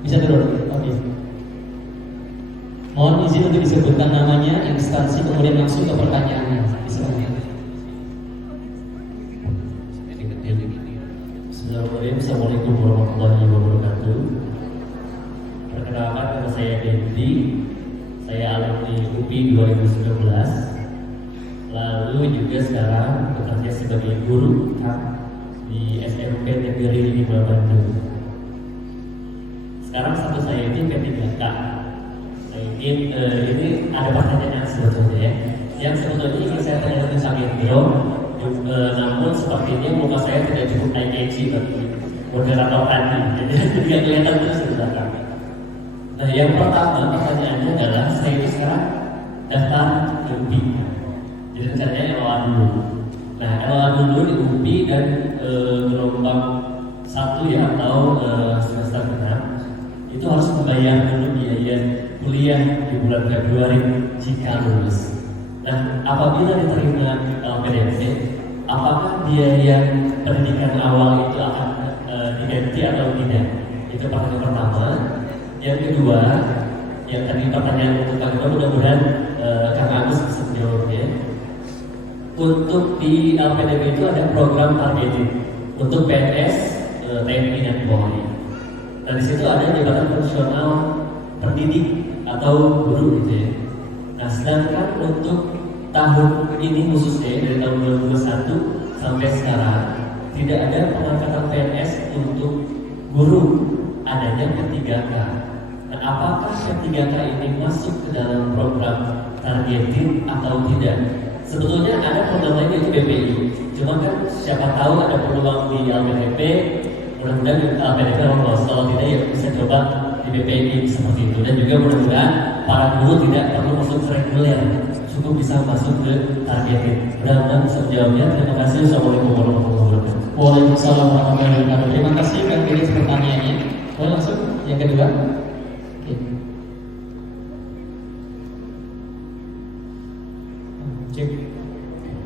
Bisa turun. Oke. Mohon izin untuk disebutkan namanya, instansi, kemudian langsung ke pertanyaannya. Bismillahirrahmanirrahim. Assalamualaikum warahmatullahi wabarakatuh. Perkenalkan, nama saya Dendi. Saya alumni UPI 2019. Lalu juga sekarang bekerja sebagai guru di SMP Negeri 5 Bandung. Sekarang status saya itu P3K. Ini ada pertanyaan sebetulnya ya, yang sebetulnya ingin saya tanyakan ke Sang Hendro, namun sepertinya muka saya tidak cukup eye-catchy bagi moderator tadi, jadi tidak kelihatan terus di belakang. Nah, yang pertama pertanyaannya adalah saya ini sekarang daftar di UPI, jadi rencananya LOA dulu. Nah, LOA dulu di UPI dan gelombang 1 ya atau semester 6 itu harus membayar dulu biaya kuliah di bulan Februari jika lulus. Nah, apabila diterima LPDP, apakah biaya pendidikan awal itu akan diganti atau tidak? Itu pertanyaan pertama. Yang kedua, yang tadi pertanyaan untuk Kang Ibu, mudah-mudahan Kang Agus bisa menjawabnya. Untuk di LPDP itu ada program targeted untuk PNS, TNI dan Polri. Nah, di situ ada jabatan profesional pendidik atau guru gitu ya. Nah, sedangkan untuk tahun ini khususnya dari tahun 2021 sampai sekarang tidak ada pengangkatan PNS untuk guru, adanya P3K. Nah, apakah P3K ini masuk ke dalam program targeted atau tidak? Sebetulnya ada program lain yaitu BPI. Cuma kan siapa tahu ada peluang di LPDP, mudah-mudahan LPDP lolos. Kalau tidak ya bisa coba di BPI seperti itu. Dan juga mudah-mudahan para guru tidak perlu masuk reguler, cukup bisa masuk ke targeted. Mudah-mudahan bisa menjawabnya. Terima kasih. Assalamualaikum warahmatullahi wabarakatuh. Waalaikumsalam warahmatullahi wabarakatuh. Terima kasih Kang Giris pertanyaannya. Boleh langsung yang kedua. Oke. Cek.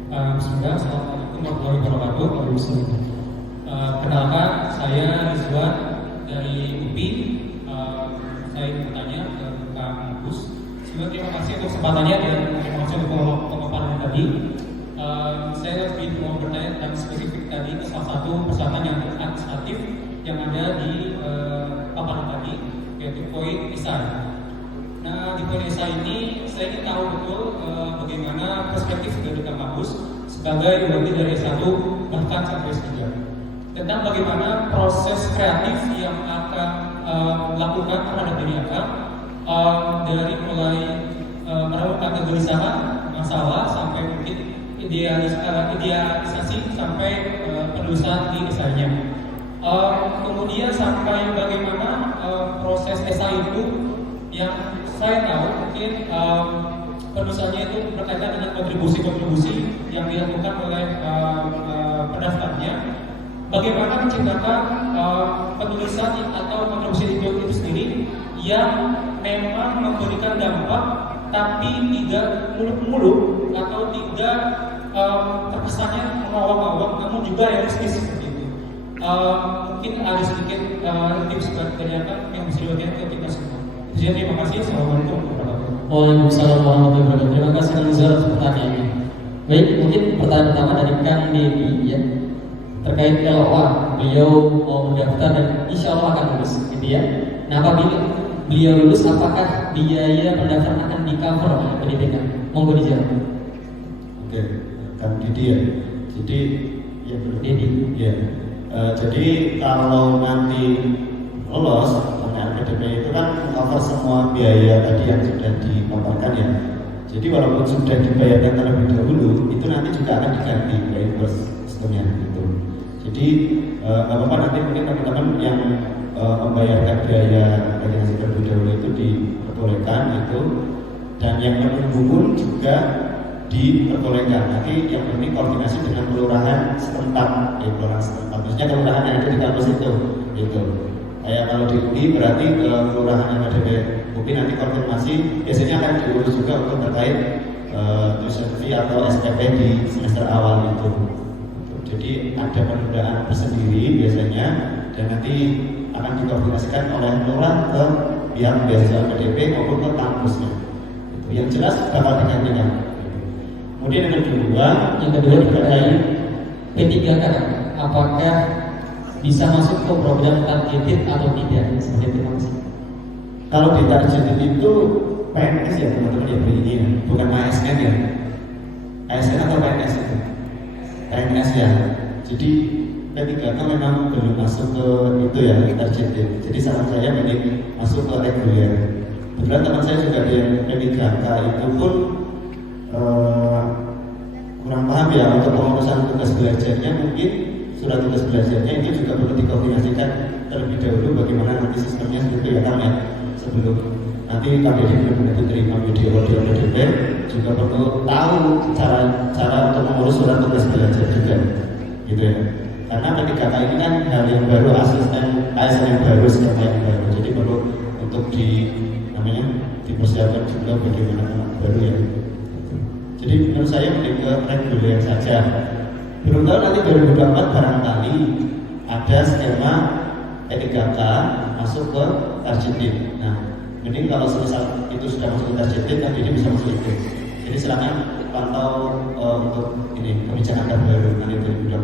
Bismillah. Assalamualaikum warahmatullahi wabarakatuh. Kenalkan, saya Rizwan dari UPI. Saya ingin bertanya ke Kang Agus. Sebelumnya terima kasih untuk kesempatannya dan terima kasih untuk pemaparan tadi. Saya lebih mau bertanya tentang spesifik tadi ke salah satu persyaratan yang administratif yang ada di paparan tadi, yaitu poin esai. Nah, di poin esai ini saya ingin tahu betul bagaimana perspektif dari Kang Agus sebagai lebih dari S1 bahkan sampai S3 tentang bagaimana proses kreatif yang akan lakukan terhadap diri Akang dari mulai menemukan kegelisahan masalah sampai mungkin idealisasi sampai penulisan di esainya. Kemudian sampai bagaimana proses esai itu yang saya tahu mungkin penulisannya itu berkaitan dengan kontribusi-kontribusi yang dilakukan oleh pendaftarnya. Bagaimana menciptakan penulisan atau kontribusi itu sendiri yang memang memberikan dampak tapi tidak muluk-muluk atau tidak terkesannya mengawang-awang, namun juga realistis seperti itu. Mungkin ada sedikit tips dari Akang yang bisa dibagikan ke kita semua. Jadi terima kasih. Assalamualaikum warahmatullahi wabarakatuh. Waalaikumsalam warahmatullahi wabarakatuh. Terima kasih Kang Zara atas pertanyaannya. Baik, mungkin pertanyaan pertama dari Kang Devi ya, terkait LOA. Beliau mau mendaftar dan insya Allah akan lulus, gitu ya. Nah, apabila beliau lulus, apakah biaya pendaftaran akan di-cover oleh pendidikan? Monggo dijawab. Oke, Kang Didi ya. Jadi Ya, betul. Dedi. Ya. Jadi kalau nanti lolos LPDP itu kan cover semua biaya tadi yang sudah dipaparkan ya. Jadi walaupun sudah dibayarkan terlebih dahulu, itu nanti juga akan diganti reimburse sistemnya gitu. Jadi nggak apa-apa nanti mungkin teman-teman yang membayarkan biaya registrasi terlebih dahulu itu diperbolehkan itu, dan yang menunggu pun juga diperbolehkan. Nanti yang penting koordinasi dengan kelurahan setempat, kelurahan setempat. Maksudnya kelurahan yang ada di kampus itu, gitu. Kayak kalau di UI berarti kelurahan yang ada di UI nanti konfirmasi, biasanya akan diurus juga untuk terkait tuition fee atau SPP di semester awal itu. Jadi ada penundaan tersendiri biasanya, dan nanti akan dikoordinasikan oleh lurah ke pihak beasiswa LPDP maupun ke kampusnya. Yang jelas bakal digantikan. Kemudian yang kedua terkait P3K, apakah bisa masuk ke program targeted atau tidak? Seperti itu Mas. Kalau di targeted itu PNS ya teman-teman ya, begini ya, bukan ASN ya. ASN atau PNS itu? PNS ya. Jadi P3K memang belum masuk ke itu ya, targeted. Jadi saran saya mending masuk ke reguler. Kebetulan teman saya juga di P3K itu pun kurang paham ya untuk pengurusan tugas belajarnya, mungkin surat tugas belajarnya itu juga perlu dikoordinasikan terlebih dahulu bagaimana nanti sistemnya seperti ya Kang ya, sebelum nanti KBD benar-benar diterima video audio PDP juga perlu tahu cara untuk mengurus surat tugas belajar juga gitu ya, karena P3K ini kan hal yang baru, asisten yang baru, skema yang baru, jadi perlu untuk dipersiapkan juga bagaimana baru ya. Jadi menurut saya mending ke reguler saja. Belum tahu nanti 2024 barangkali ada skema P3K masuk ke targeted. Nah, mending kalau selesai itu sudah masuk ke targeted, kan jadi bisa masuk itu. Jadi silakan pantau untuk ini kebijakan terbaru nanti 2024.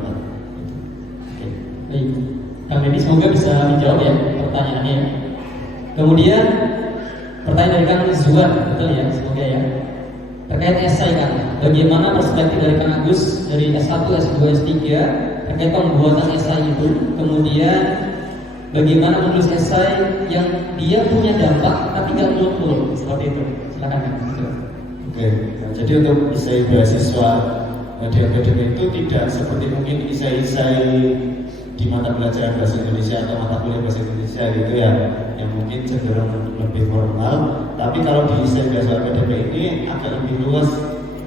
Oke. Baik, Kang Deddy semoga bisa menjawab ya pertanyaannya. Kemudian pertanyaan dari Kang Zuan, betul ya, semoga ya. Terkait esai Kang, bagaimana perspektif dari Kang Agus dari S1, S2, S3 terkait pembuatan esai itu, kemudian bagaimana menulis esai yang dia punya dampak tapi nggak muluk-muluk, seperti itu. Silakan Kang. Oke, jadi untuk esai beasiswa di LPDP itu tidak seperti mungkin esai-esai di mata pelajaran bahasa Indonesia atau mata kuliah bahasa Indonesia gitu ya, yang mungkin cenderung lebih formal. Tapi kalau di esai beasiswa LPDP ini agak lebih luas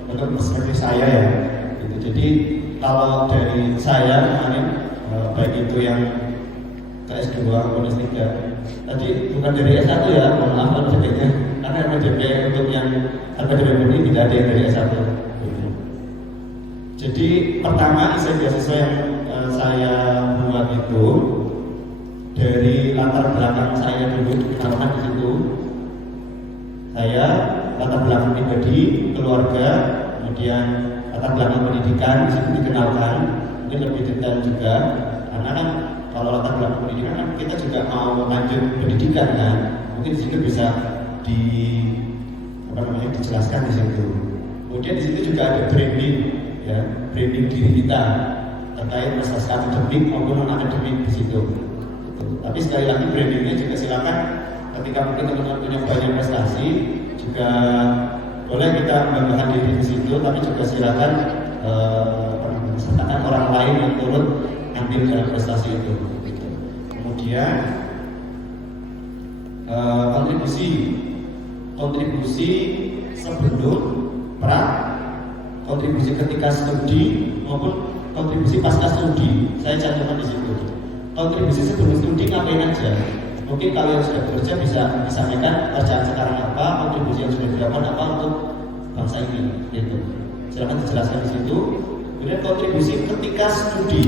untuk perspektif saya ya. Gitu. Jadi kalau dari saya kemarin baik itu yang ke S2 maupun S3, tadi bukan dari S1 ya, mohon maaf LPDP-nya, karena LPDP untuk yang LPDP ini tidak ada yang dari S1. Jadi pertama esai beasiswa yang saya buat itu dari latar belakang saya dulu, dikenalkan di situ. Saya latar belakang pribadi, keluarga, kemudian latar belakang pendidikan di situ dikenalkan, mungkin lebih detail juga. Karena kan kalau latar belakang pendidikan kan kita juga mau lanjut pendidikan kan, mungkin di situ bisa dijelaskan di situ. Kemudian di situ juga ada branding, ya, branding diri kita terkait prestasi akademik maupun non akademik di situ. Tapi sekali lagi brandingnya juga silakan ketika mungkin teman-teman punya banyak prestasi juga boleh kita membanggakan diri di situ, tapi juga silakan sertakan orang lain yang turut ambil dalam prestasi itu. Kemudian kontribusi sebelum kontribusi ketika studi maupun kontribusi pasca studi, saya cantumkan di situ. Kontribusi sebelum studi ngapain aja? Mungkin kalau yang sudah bekerja bisa disampaikan kerjaan sekarang apa, kontribusi yang sudah dilakukan apa untuk bangsa ini, gitu. Silakan dijelaskan di situ. Kemudian kontribusi ketika studi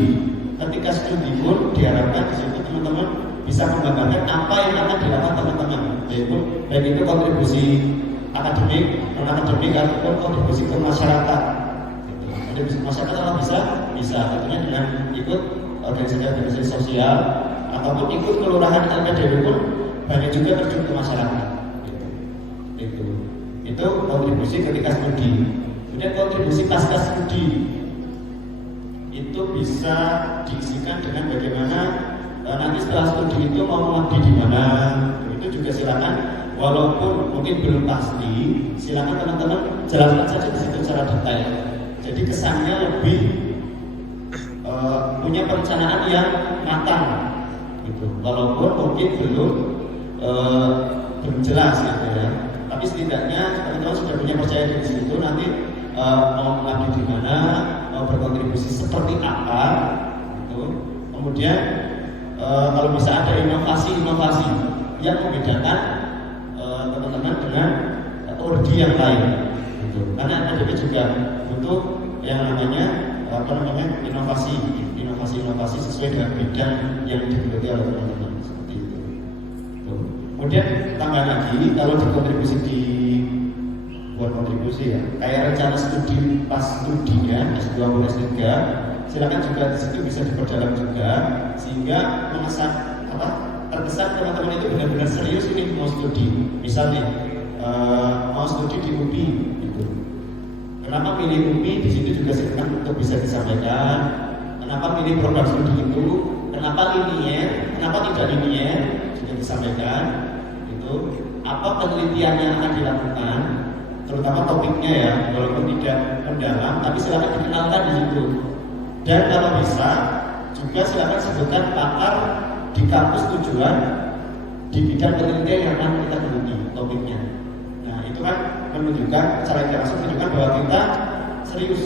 pun diharapkan di situ teman-teman bisa menggambarkan apa yang akan dilakukan teman-teman, yaitu baik itu kontribusi akademik, non akademik ataupun kontribusi ke masyarakat. Kontribusi ke masyarakat kalau bisa tentunya dengan ikut organisasi sosial ataupun ikut kelurahan LPDP pun banyak juga terjun ke masyarakat. Itu kontribusi ketika studi. Kemudian kontribusi pasca studi. itu bisa diisikan dengan bagaimana nanti setelah studi itu mau mengabdi di mana. Itu juga silakan, walaupun mungkin belum pasti, silakan teman-teman jelaskan saja di situ secara detail. Jadi kesannya lebih punya perencanaan yang matang, gitu. Walaupun mungkin belum jelas, gitu ya. Tapi setidaknya teman-teman sudah punya percaya di situ. Nanti mau mengabdi di mana, mau berkontribusi seperti apa, gitu. Kemudian kalau bisa ada inovasi-inovasi yang membedakan teman-teman dengan ordi yang lain, gitu. Karena akademik juga butuh yang namanya inovasi sesuai dengan bidang yang digeluti oleh teman-teman, seperti itu. Kemudian tambah lagi, kalau buat kontribusi ya, kayak rencana studi pas studinya S2 maupun S3, silakan juga di situ bisa diperdalam juga, sehingga terkesan teman-teman itu benar-benar serius ini mau studi. Misalnya mau studi di UPI, gitu. Kenapa pilih UPI? Di situ juga silakan untuk bisa disampaikan. Kenapa pilih program studi itu? Kenapa linier? Kenapa tidak linier? Juga disampaikan. Gitu. Apa penelitian yang akan dilakukan? Terutama topiknya ya, walaupun tidak mendalam, tapi silakan dikenalkan di situ. Dan kalau bisa juga silakan sebutkan pakar di kampus tujuan di bidang penelitian yang akan kita geluti topiknya. Nah itu kan menunjukkan, secara tidak langsung menunjukkan bahwa kita serius,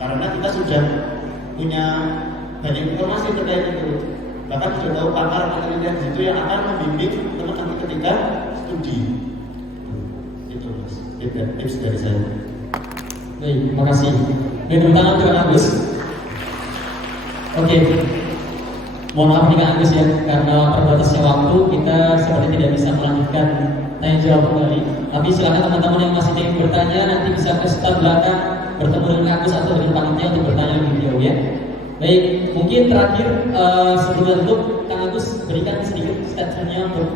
karena kita sudah punya banyak informasi terkait itu. Bahkan sudah tahu pakar penelitian di situ yang akan membimbing teman-teman ketika studi. Itu mas, tips dari saya. Baik, terima kasih. Beri tangan untuk Agus. Oke. Mohon maaf nih Kak Agus ya, karena terbatasnya waktu kita seperti tidak bisa melanjutkan tanya jawab kembali. Tapi silakan teman-teman yang masih ingin bertanya nanti bisa ke sebelah belakang bertemu dengan Kak Agus atau dengan panitia untuk bertanya lebih jauh ya. Baik, mungkin terakhir sebelum tutup Kak Agus berikan sedikit statementnya untuk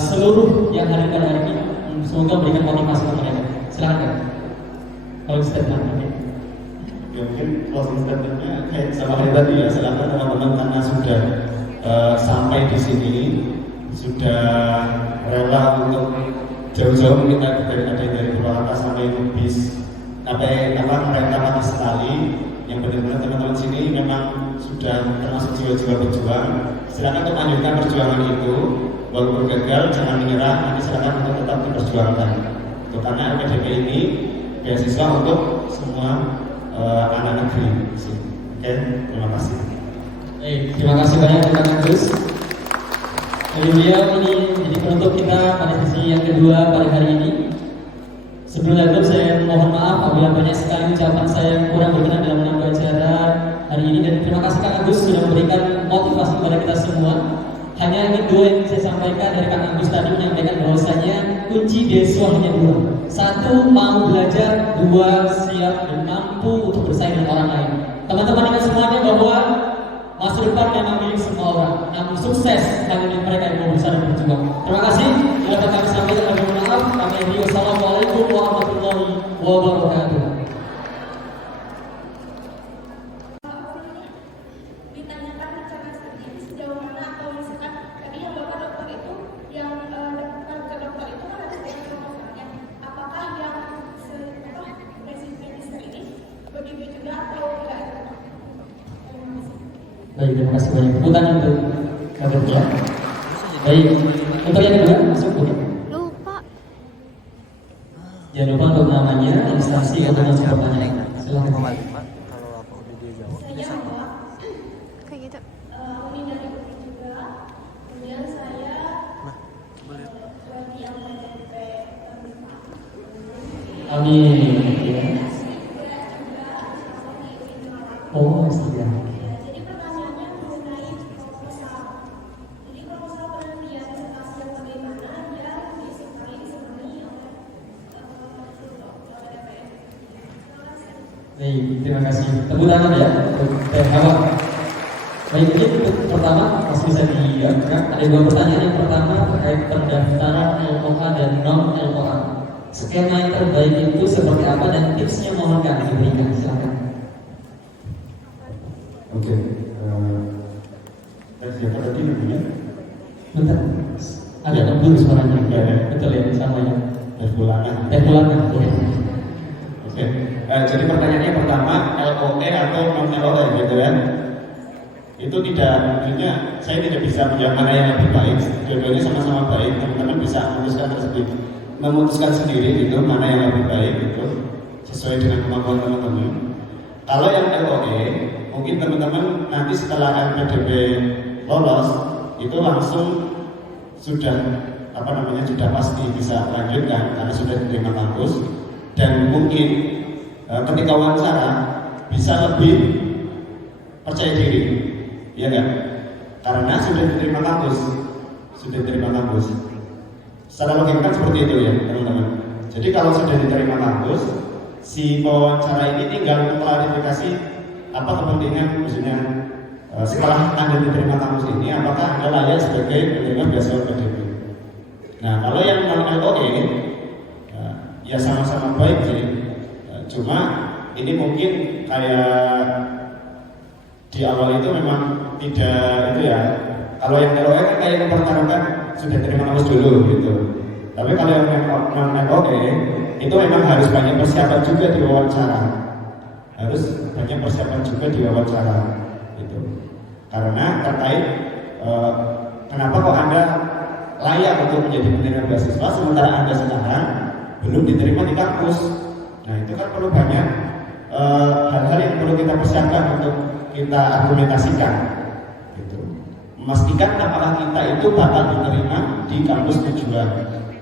seluruh yang hadir pada hari ini. Semoga memberikan motivasi kepada mereka. Silakan Kak. Kalau statement okay. Ya mungkin closing statementnya kayak sama kayak tadi ya, silakan teman-teman karena sudah sampai di sini, sudah rela untuk jauh-jauh mungkin dari Purwakarta sampai Lubis, mereka lagi sekali yang benar-benar teman-teman sini memang sudah termasuk jiwa-jiwa berjuang. Silakan untuk lanjutkan perjuangan itu, walaupun gagal jangan menyerah, nanti silakan untuk tetap diperjuangkan. Karena LPDP ini beasiswa untuk semua anak negeri. Oke, terima kasih. Terima kasih banyak Kak Agus. Jadi beliau ini jadi penutup kita pada sesi yang kedua pada hari ini. Sebelum lanjut saya mohon maaf apabila banyak sekali ucapan saya yang kurang berkenan dalam menambah acara hari ini, dan terima kasih Kak Agus sudah memberikan motivasi kepada kita semua. Hanya ini dua yang saya sampaikan dari Kak Agus tadi, menyampaikan bahwasanya kunci beasiswa hanya dua. Satu, mau belajar. Dua, siap dan mampu untuk bersaing dengan orang lain. Teman-teman ingat semuanya bahwa masa depan memang milik semua orang, namun sukses hanya milik mereka yang mau berusaha dan berjuang. Terima kasih. Dapat kami sampaikan, kami mohon maaf. Kami akhiri. Wassalamualaikum warahmatullahi wabarakatuh. Ditanyakan rencana studi sejauh mana, atau misalkan tadi yang Bapak dokter itu yang ke dokter itu kan ada yang proposalnya. Apakah yang medis ini begitu juga atau tidak? Baik, terima kasih banyak. Tepuk tangan untuk Kak Dokter. Baik, untuk yang kedua masuk Bu. Lupa. Jangan lupa untuk namanya, instansi atau langsung pertanyaan. Silakan. Saya bahwa Kayak gitu. Umi dari Umi juga, kemudian saya bagi yang PDP Amin. Oh, iya. Jadi pertanyaannya mengenai proposal. Jadi proposal penelitian disertasi yang bagaimana yang disukai seperti oleh DPR. Baik, terima kasih. Tepuk tangan ya untuk Awak. Baik, ini untuk pertama masih bisa diangkat. Ada dua pertanyaan. Yang pertama terkait pendaftaran LOA dan non LOA. Skema yang terbaik itu seperti apa dan tipsnya mohon kami diberikan. Silakan. siapa tadi namanya? Bentar, agak ngebul suaranya. Ya, ya. Betul ya, sama ya. Fulana. Fulana, oke. Oke. Jadi pertanyaannya pertama, LOE atau non LOE gitu kan? Itu tidak, tentunya saya tidak bisa menjawab mana yang lebih baik. Dua-duanya sama-sama baik. Teman-teman bisa memutuskan sendiri gitu mana yang lebih baik gitu sesuai dengan kemampuan teman-teman. Kalau yang LOE, mungkin teman-teman nanti setelah LPDP lolos itu langsung sudah sudah pasti bisa lanjutkan karena sudah diterima kampus dan mungkin ketika wawancara bisa lebih percaya diri, ya kan? Karena sudah diterima kampus. Secara logika kan seperti itu ya teman-teman. Jadi kalau sudah diterima kampus, si pewawancara ini tinggal mengklarifikasi apa kepentingan, maksudnya setelah Anda diterima kampus ini, apakah Anda layak sebagai penerima beasiswa LPDP. Nah, kalau yang non LOE ya sama-sama baik sih. Cuma ini mungkin kayak di awal itu memang tidak itu ya. Kalau yang LOE kan kayak mempertaruhkan sudah terima kampus dulu gitu. Tapi kalau yang non LOE itu memang harus banyak persiapan juga di wawancara. Gitu. Karena terkait kenapa kok Anda layak untuk menjadi penerima beasiswa sementara Anda sekarang belum diterima di kampus. Nah, itu kan perlu banyak hal-hal yang perlu kita persiapkan untuk kita argumentasikan gitu. Memastikan apakah kita itu bakal diterima di kampus tujuan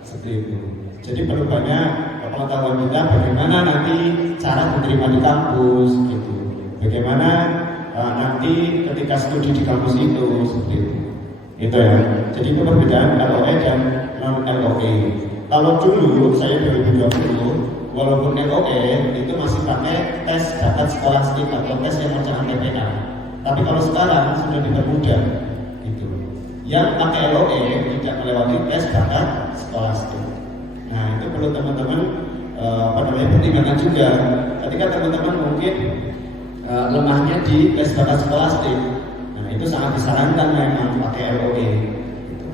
seperti itu. Jadi perlu banyak pengetahuan kita bagaimana nanti cara diterima di kampus gitu. Bagaimana nanti ketika studi di kampus itu seperti itu. Itu ya. Jadi itu perbedaan LOE dan non LOE. Kalau dulu saya 2020, walaupun LOE itu masih pakai tes bakat skolastik atau tes yang macam TPA. Tapi kalau sekarang sudah dipermudah, gitu. Yang pakai LOE tidak melewati tes bakat skolastik. Nah itu perlu teman-teman pertimbangan juga. Ketika teman-teman mungkin lemahnya di tes bakat skolastik, itu sangat disarankan memang pakai LOE.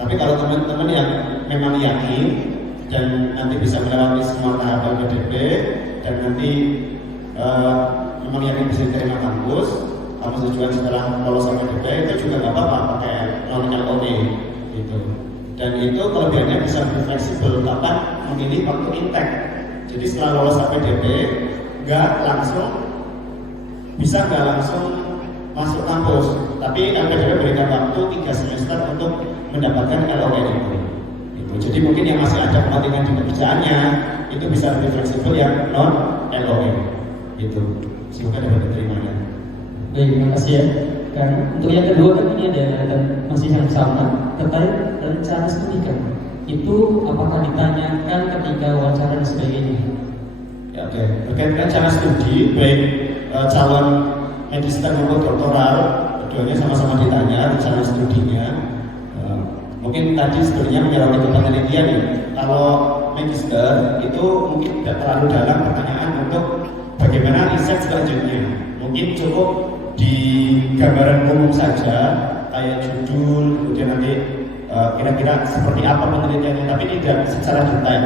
Tapi kalau teman-teman yang memang yakin dan nanti bisa melewati semua tahap LPDP dan nanti memang yakin bisa diterima kampus tujuan setelah lolos LPDP itu juga nggak apa-apa pakai non LOE gitu. Dan itu kelebihannya bisa lebih fleksibel kapan memilih waktu intake. Jadi setelah lolos LPDP nggak langsung masuk kampus, tapi LPDP berikan waktu 3 semester untuk mendapatkan LOE itu. Jadi mungkin yang masih ada kepentingan di pekerjaannya itu bisa lebih fleksibel yang non LOE itu. Semoga dapat diterimanya. Baik, terima kasih ya. Kan untuk yang kedua kan ini ada masih yang sama terkait rencana studi kan. Itu apakah ditanyakan ketika wawancara dan sebagainya? Ya, oke. Terkait rencana studi baik calon magister maupun doktoral, keduanya sama-sama ditanya rencana studinya. Mungkin tadi studinya menyoroti ke penelitian ya. Kalau magister itu mungkin tidak terlalu dalam pertanyaan untuk bagaimana riset selanjutnya. Mungkin cukup di gambaran umum saja, kayak judul, kemudian nanti kira-kira seperti apa penelitiannya, tapi tidak secara detail.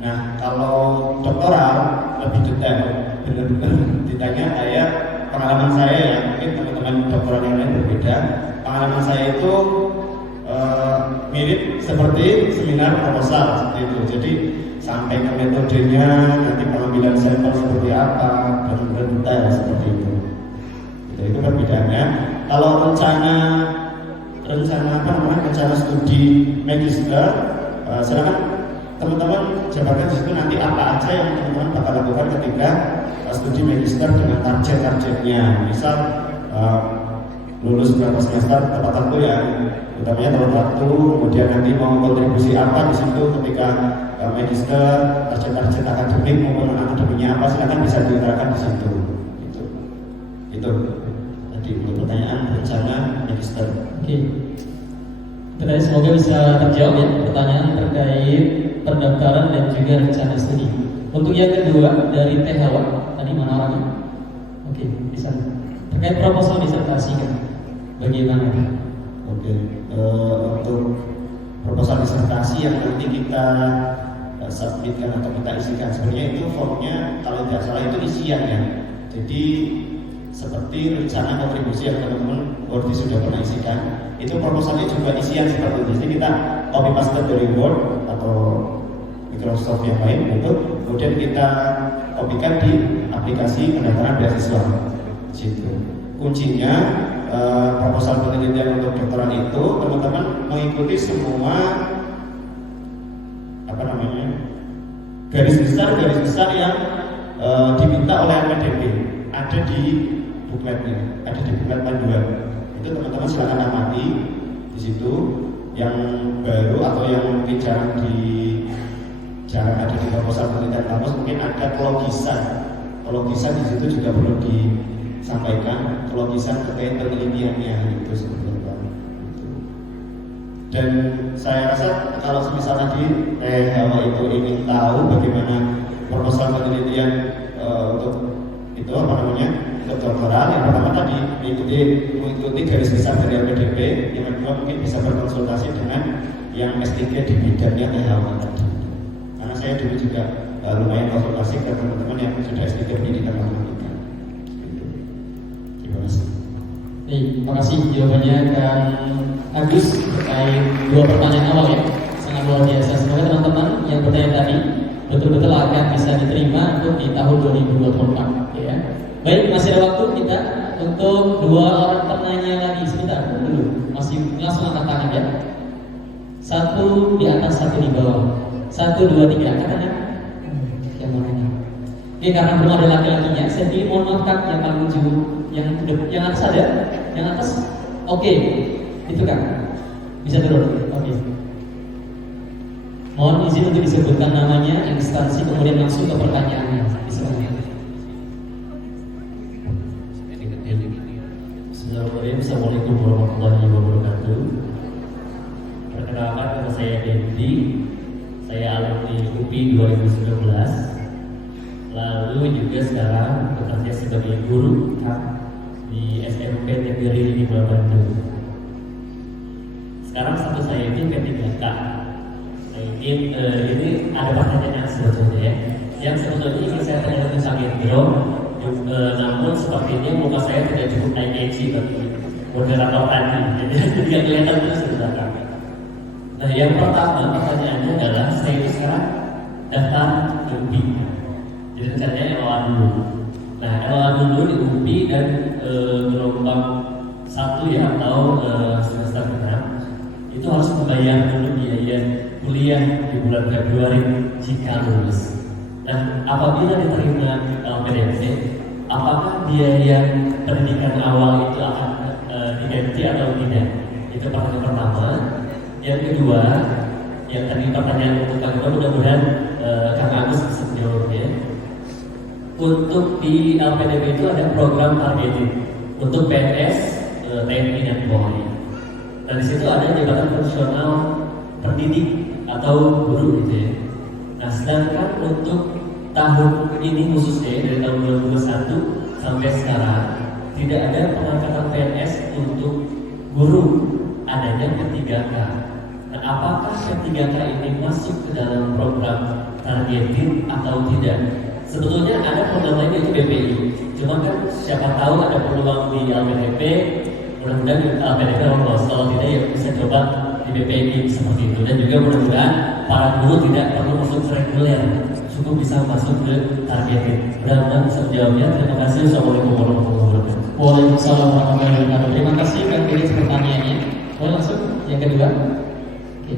Nah, kalau doktoral lebih detail, benar-benar ditanya kayak pengalaman saya ya, mungkin teman-teman doktoral yang lain berbeda. Pengalaman saya itu mirip seperti seminar proposal seperti itu. Jadi sampai ke metodenya, nanti pengambilan sampel seperti apa, benar-benar detail seperti itu. Itu perbedaannya. Kalau rencana studi magister, silakan teman-teman jabarkan di situ nanti apa aja yang teman-teman bakal lakukan ketika studi magister dengan target-targetnya. Misal lulus berapa semester tepat waktu yang utamanya tepat waktu, kemudian nanti mau kontribusi apa di situ ketika magister, target-target akademik maupun akademiknya apa, silakan bisa diutarakan di situ. Itu tadi untuk pertanyaan rencana magister. Oke. Terus semoga bisa terjawab ya pertanyaan terkait pendaftaran dan juga rencana studi. Untuk yang kedua dari Teh Hawa, tadi mana orangnya? Oke, bisa. Terkait proposal disertasi kan, bagaimana? kemudian untuk proposal disertasi yang nanti kita submitkan atau kita isikan. Sebenarnya itu formnya kalau tidak salah itu isian ya. Jadi seperti rencana kontribusi yang teman-teman Wordy sudah pernah isikan, itu proposalnya juga isian seperti itu. Jadi kita copy paste dari Word atau Microsoft yang lain itu, kemudian kita kopikan di aplikasi pendaftaran beasiswa. Situ. Kuncinya proposal penelitian untuk doktoral itu teman-teman mengikuti semua garis besar yang diminta oleh LPDP, ada di bukletnya, ada di buklet panduan. Itu teman-teman silakan amati di situ. Yang baru atau yang mungkin jarang ada di proposal penelitian kampus, mungkin ada kelogisan di situ juga perlu disampaikan, kelogisan terkait penelitiannya itu seperti apa. Dan saya rasa kalau semisal tadi Hawa itu ingin tahu bagaimana proposal penelitian untuk itu untuk doktoral, yang pertama tadi mengikuti garis besar dari LPDP, yang kedua mungkin bisa berkonsultasi dengan yang S3 di bidangnya Hawa tadi. Karena saya dulu juga lumayan konsultasi ke teman-teman yang sudah S3 pendidikan matematika. Terima kasih. Terima kasih jawabannya Kang Agus terkait dua pertanyaan awal ya, sangat luar biasa. Semoga teman-teman yang bertanya tadi betul-betul akan bisa diterima untuk di tahun 2024 ya. Baik, masih ada waktu kita untuk dua orang penanya lagi. Sebentar dulu, masih langsung angkat tangan ya. Satu di atas, satu di bawah. 1, 2, 3, angkat tangan. Yang mana ini? Oke, karena belum ada laki-lakinya, saya pilih mohon maaf Kak yang paling ujung, yang atas ada, yang atas. Oke, itu Kak, bisa turun. Oke. Mohon izin untuk disebutkan namanya, instansi, kemudian langsung ke pertanyaannya. Bismillahirrahmanirrahim. Assalamualaikum warahmatullahi wabarakatuh. Perkenalkan, nama saya Dendi. Saya alumni UPI 2019. Lalu juga sekarang bekerja sebagai guru di SMP Negeri di Pulau Bandung. Sekarang status saya ini P3K. Ini ada pertanyaan sebetulnya ya, yang sebetulnya ingin saya tanyakan ke Kang Hendro, namun sepertinya muka saya tidak cukup eye-catchy bagi moderator tadi, jadi tidak kelihatan terus di belakang. Nah, yang pertama pertanyaannya adalah saya itu sekarang daftar di UPI, jadi rencananya LOA dulu. Nah, LOA dulu di UPI dan gelombang 1 ya atau semester 6 itu harus membayar dulu biaya kuliah di bulan Februari jika lulus. Dan apabila diterima LPDP, apakah biaya pendidikan awal itu akan diganti atau tidak? Itu pertanyaan pertama. Yang kedua, yang tadi pertanyaan untuk Kang Hendro, mudah-mudahan Kang Agus bisa menjawabnya. Untuk di LPDP itu ada program targeted untuk PNS, TNI dan Polri. Dan di situ ada jabatan fungsional pendidik atau guru gitu ya. Nah, sedangkan untuk tahun ini khususnya dari tahun 2021 sampai sekarang tidak ada pengangkatan PNS untuk guru, adanya P3K. Nah, apakah P3K ini masuk ke dalam program targeted atau tidak? Sebetulnya ada program lain yaitu BPI. Cuma kan siapa tahu ada peluang di LPDP, mudah-mudahan LPDP lolos. Kalau tidak ya bisa coba di BPI seperti itu. Dan juga mudah-mudahan para guru tidak perlu masuk reguler, cukup bisa masuk ke targeted. Mudah-mudahan bisa menjawabnya. Terima kasih. Assalamualaikum warahmatullahi wabarakatuh. Waalaikumsalam warahmatullahi wabarakatuh. Terima kasih Kang Denis pertanyaannya. Boleh langsung yang kedua. Oke.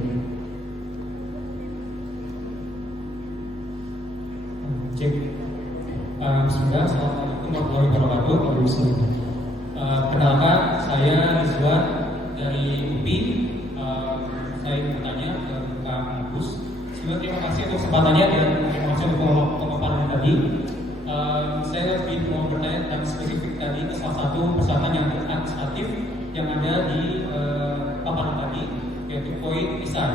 Cek. Bismillah. Assalamualaikum warahmatullahi wabarakatuh. Kenalkan, saya Rizwan dari UPI. Saya bertanya ke Kang Agus. Sebelumnya terima kasih untuk kesempatannya dan terima kasih untuk pemaparan tadi. Saya lebih mau bertanya tentang spesifik tadi ke salah satu persyaratan yang administratif yang ada di paparan tadi, yaitu poin ISA.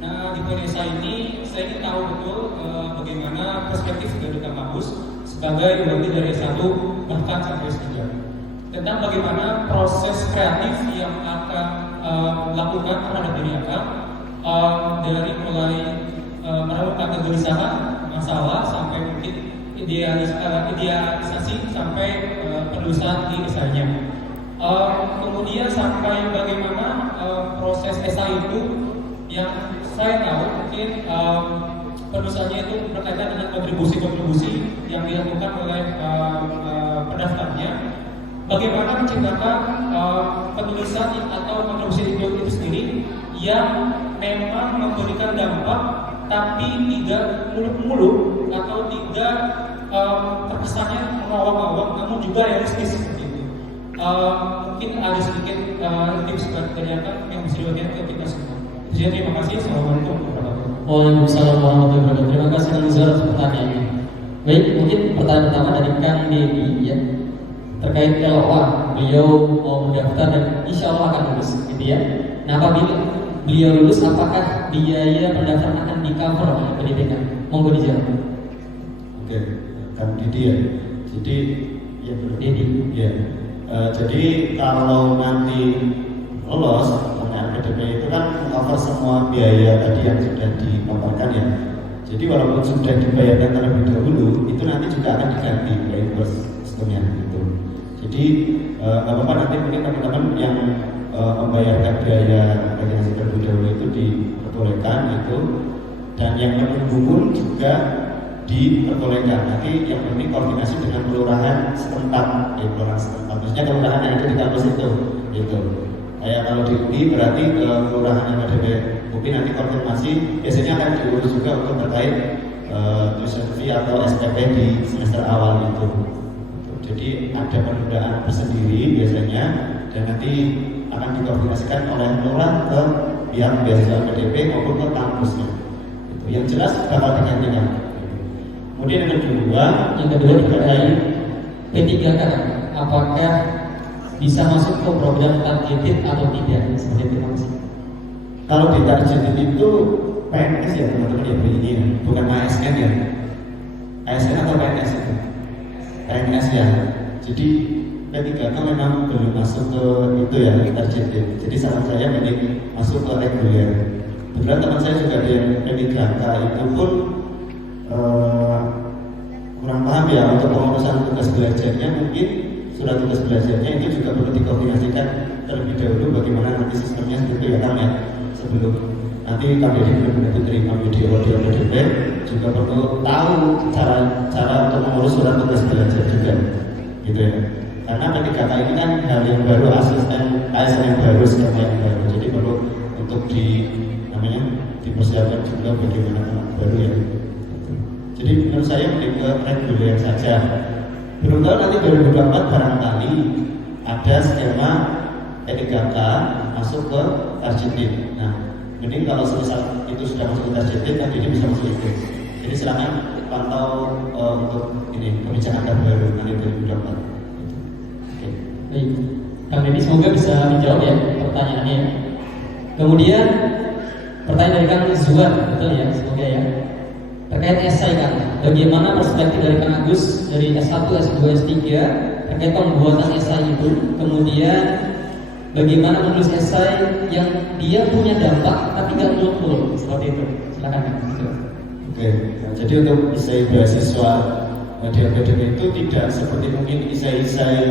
Nah, di poin ISA ini saya ingin tahu betul bagaimana perspektif dari Kang Agus sebagai lebih dari S1 bahkan sampai S3. tentang bagaimana proses kreatif yang akan dilakukan terhadap diri Akang dari mulai menemukan kegelisahan, masalah sampai mungkin idealisasi sampai penulisan di esainya. Kemudian sampai bagaimana proses esai itu yang saya tahu mungkin penulisannya itu berkaitan dengan kontribusi-kontribusi yang dilakukan oleh pendaftarnya. Bagaimana menciptakan penulisan atau kontribusi itu sendiri yang memang memberikan dampak tapi tidak muluk-muluk atau tidak terkesannya mengawang-awang, namun juga realistis seperti itu. Mungkin ada sedikit tips dari Akang yang bisa dibagikan ke kita semua. Jadi terima kasih. Assalamualaikum warahmatullahi wabarakatuh. Waalaikumsalam warahmatullahi wabarakatuh. Terima kasih atas pertanyaannya. Baik, mungkin pertanyaan pertama dari Kang Dedi ya, terkait LOA. Beliau mau mendaftar dan insya Allah akan lulus, gitu ya. Nah, apabila beliau lulus, apakah biaya pendaftaran akan di-cover oleh pendidikan? Monggo dijawab. Oke, Kang Dedi ya. Jadi ya belum. Dedi. Ya. Jadi kalau nanti lolos LPDP itu kan cover semua biaya tadi yang sudah dipaparkan ya. Jadi walaupun sudah dibayarkan terlebih dahulu, itu nanti juga akan diganti reimburse sistemnya gitu. Jadi nggak apa-apa nanti mungkin teman-teman yang membayarkan biaya registrasi terlebih dahulu itu diperbolehkan gitu, dan yang menunggu pun juga diperbolehkan. Nanti yang penting koordinasi dengan kelurahan setempat, kelurahan setempat. Maksudnya kelurahan yang ada di kampus itu, gitu. Kayak kalau di UPI berarti kelurahan yang ada di UPI nanti konfirmasi, biasanya akan diurus juga untuk terkait tuition fee atau SPP di semester awal itu. Jadi ada penundaan tersendiri biasanya, dan nanti akan dikoordinasikan oleh lurah ke pihak beasiswa LPDP maupun ke kampusnya. Yang jelas bakal digantikan. Kemudian yang kedua terkait P3K, apakah bisa masuk ke program targeted atau tidak? Seperti itu Mas. Kalau di targeted itu PNS ya teman-teman ya, ini bukan ASN ya. ASN atau PNS itu? PNS ya. Jadi P3K memang belum masuk ke itu ya, targeted. Jadi saran saya mending masuk ke reguler. Kebetulan teman saya juga di P3K itu pun kurang paham ya untuk pengurusan tugas belajarnya, mungkin surat tugas belajarnya itu juga perlu dikoordinasikan terlebih dahulu bagaimana nanti sistemnya seperti ya Kang ya, sebelum nanti Kang Dedi benar-benar diterima di LPDP juga perlu tahu cara untuk mengurus surat tugas belajar juga gitu ya, karena P3K ini kan hal yang baru, ASN yang baru, skema yang baru, jadi perlu untuk dipersiapkan juga bagaimana anak baru ya. Jadi menurut saya mending ke reguler saja. Belum tahu nanti 2024 barangkali ada skema P3K masuk ke targeted. Nah, mending kalau semisal itu sudah masuk ke targeted, kan ini bisa masuk itu. Jadi silakan pantau untuk ini kebijakan terbaru nanti 2024. Oke. Baik, Kang Dedi semoga bisa menjawab ya pertanyaannya. Kemudian pertanyaan dari Kang Zuan, betul ya, semoga ya. Terkait esai Kang, bagaimana perspektif dari Kang Agus dari S1, S2, S3 terkait pembuatan esai itu, kemudian bagaimana menulis esai yang dia punya dampak tapi nggak muluk-muluk seperti itu. Silakan Kang. Oke, nah, jadi untuk esai beasiswa di LPDP itu tidak seperti mungkin esai-esai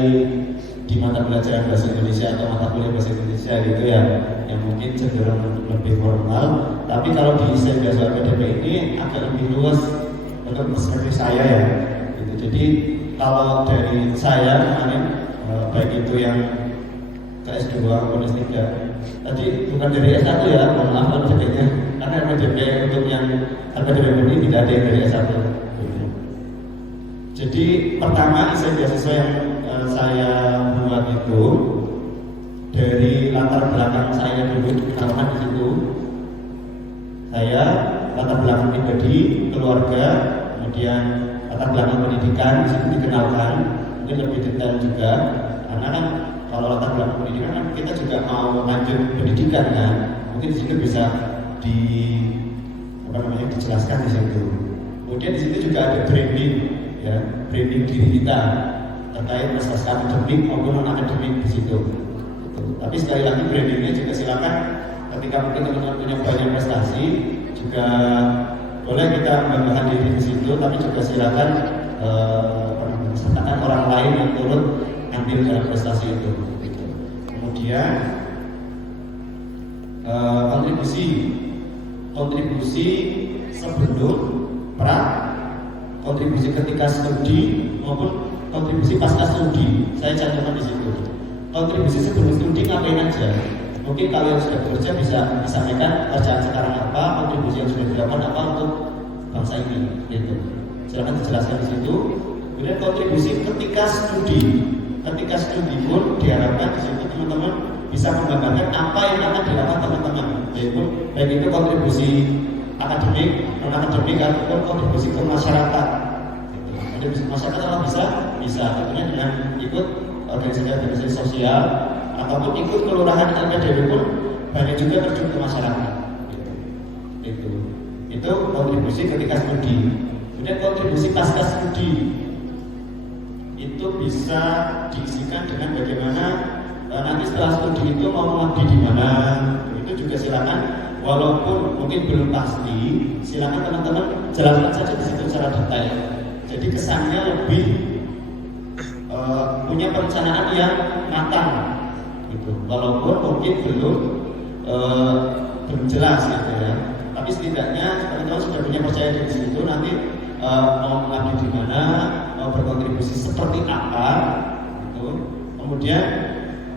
di mata pelajaran bahasa Indonesia atau mata kuliah bahasa Indonesia gitu ya, yang mungkin cenderung lebih formal. Tapi kalau di esai beasiswa LPDP ini agak lebih luas untuk perspektif saya ya. Gitu. Jadi kalau dari saya kemarin baik itu yang ke S2 maupun S3, tadi bukan dari S1 ya, mohon maaf LPDP-nya, karena LPDP untuk yang LPDP ini tidak ada yang dari S1. Gitu. Jadi pertama esai beasiswa yang saya buat itu dari latar belakang saya dulu, kenalkan di situ. Saya latar belakang pribadi, keluarga, kemudian latar belakang pendidikan di situ dikenalkan, mungkin lebih detail juga, karena kan kalau latar belakang pendidikan kan kita juga mau lanjut pendidikan kan, mungkin di situ bisa dijelaskan di situ. Kemudian di situ juga ada branding, ya, branding diri kita terkait prestasi akademik maupun non akademik di situ. Gitu. Tapi sekali lagi brandingnya juga silakan ketika mungkin teman-teman punya banyak prestasi juga boleh kita membanggakan diri di situ, tapi juga silakan sertakan orang lain yang turut ambil dalam prestasi itu. Gitu. Kemudian kontribusi sebelum kontribusi ketika studi maupun kontribusi pasca studi. Saya cantumkan di situ. Kontribusi sebelum studi ngapain aja? Mungkin kalau yang sudah bekerja bisa disampaikan kerjaan sekarang apa, kontribusi yang sudah dilakukan apa untuk bangsa ini. Gitu. Silakan dijelaskan di situ. Kemudian kontribusi ketika studi. Ketika studi pun diharapkan di situ teman-teman bisa menggambarkan apa yang akan dilakukan teman-teman, yaitu baik itu kontribusi akademik, non akademik ataupun kontribusi ke masyarakat. Kontribusi ke masyarakat kalau bisa tentunya dengan ikut organisasi sosial ataupun ikut kelurahan LPDW pun banyak juga terjun ke masyarakat. Itu kontribusi ketika studi. Kemudian kontribusi pasca studi itu bisa diisikan dengan bagaimana nanti setelah studi itu mau mengabdi di mana. Itu juga silakan, walaupun mungkin belum pasti, silakan teman-teman jelaskan saja di situ secara detail. Jadi kesannya lebih punya perencanaan yang matang, gitu. Walaupun mungkin belum jelas, gitu ya. Tapi setidaknya teman-teman sudah punya percaya di situ nanti mau mengabdi di mana, mau berkontribusi seperti apa, gitu. Kemudian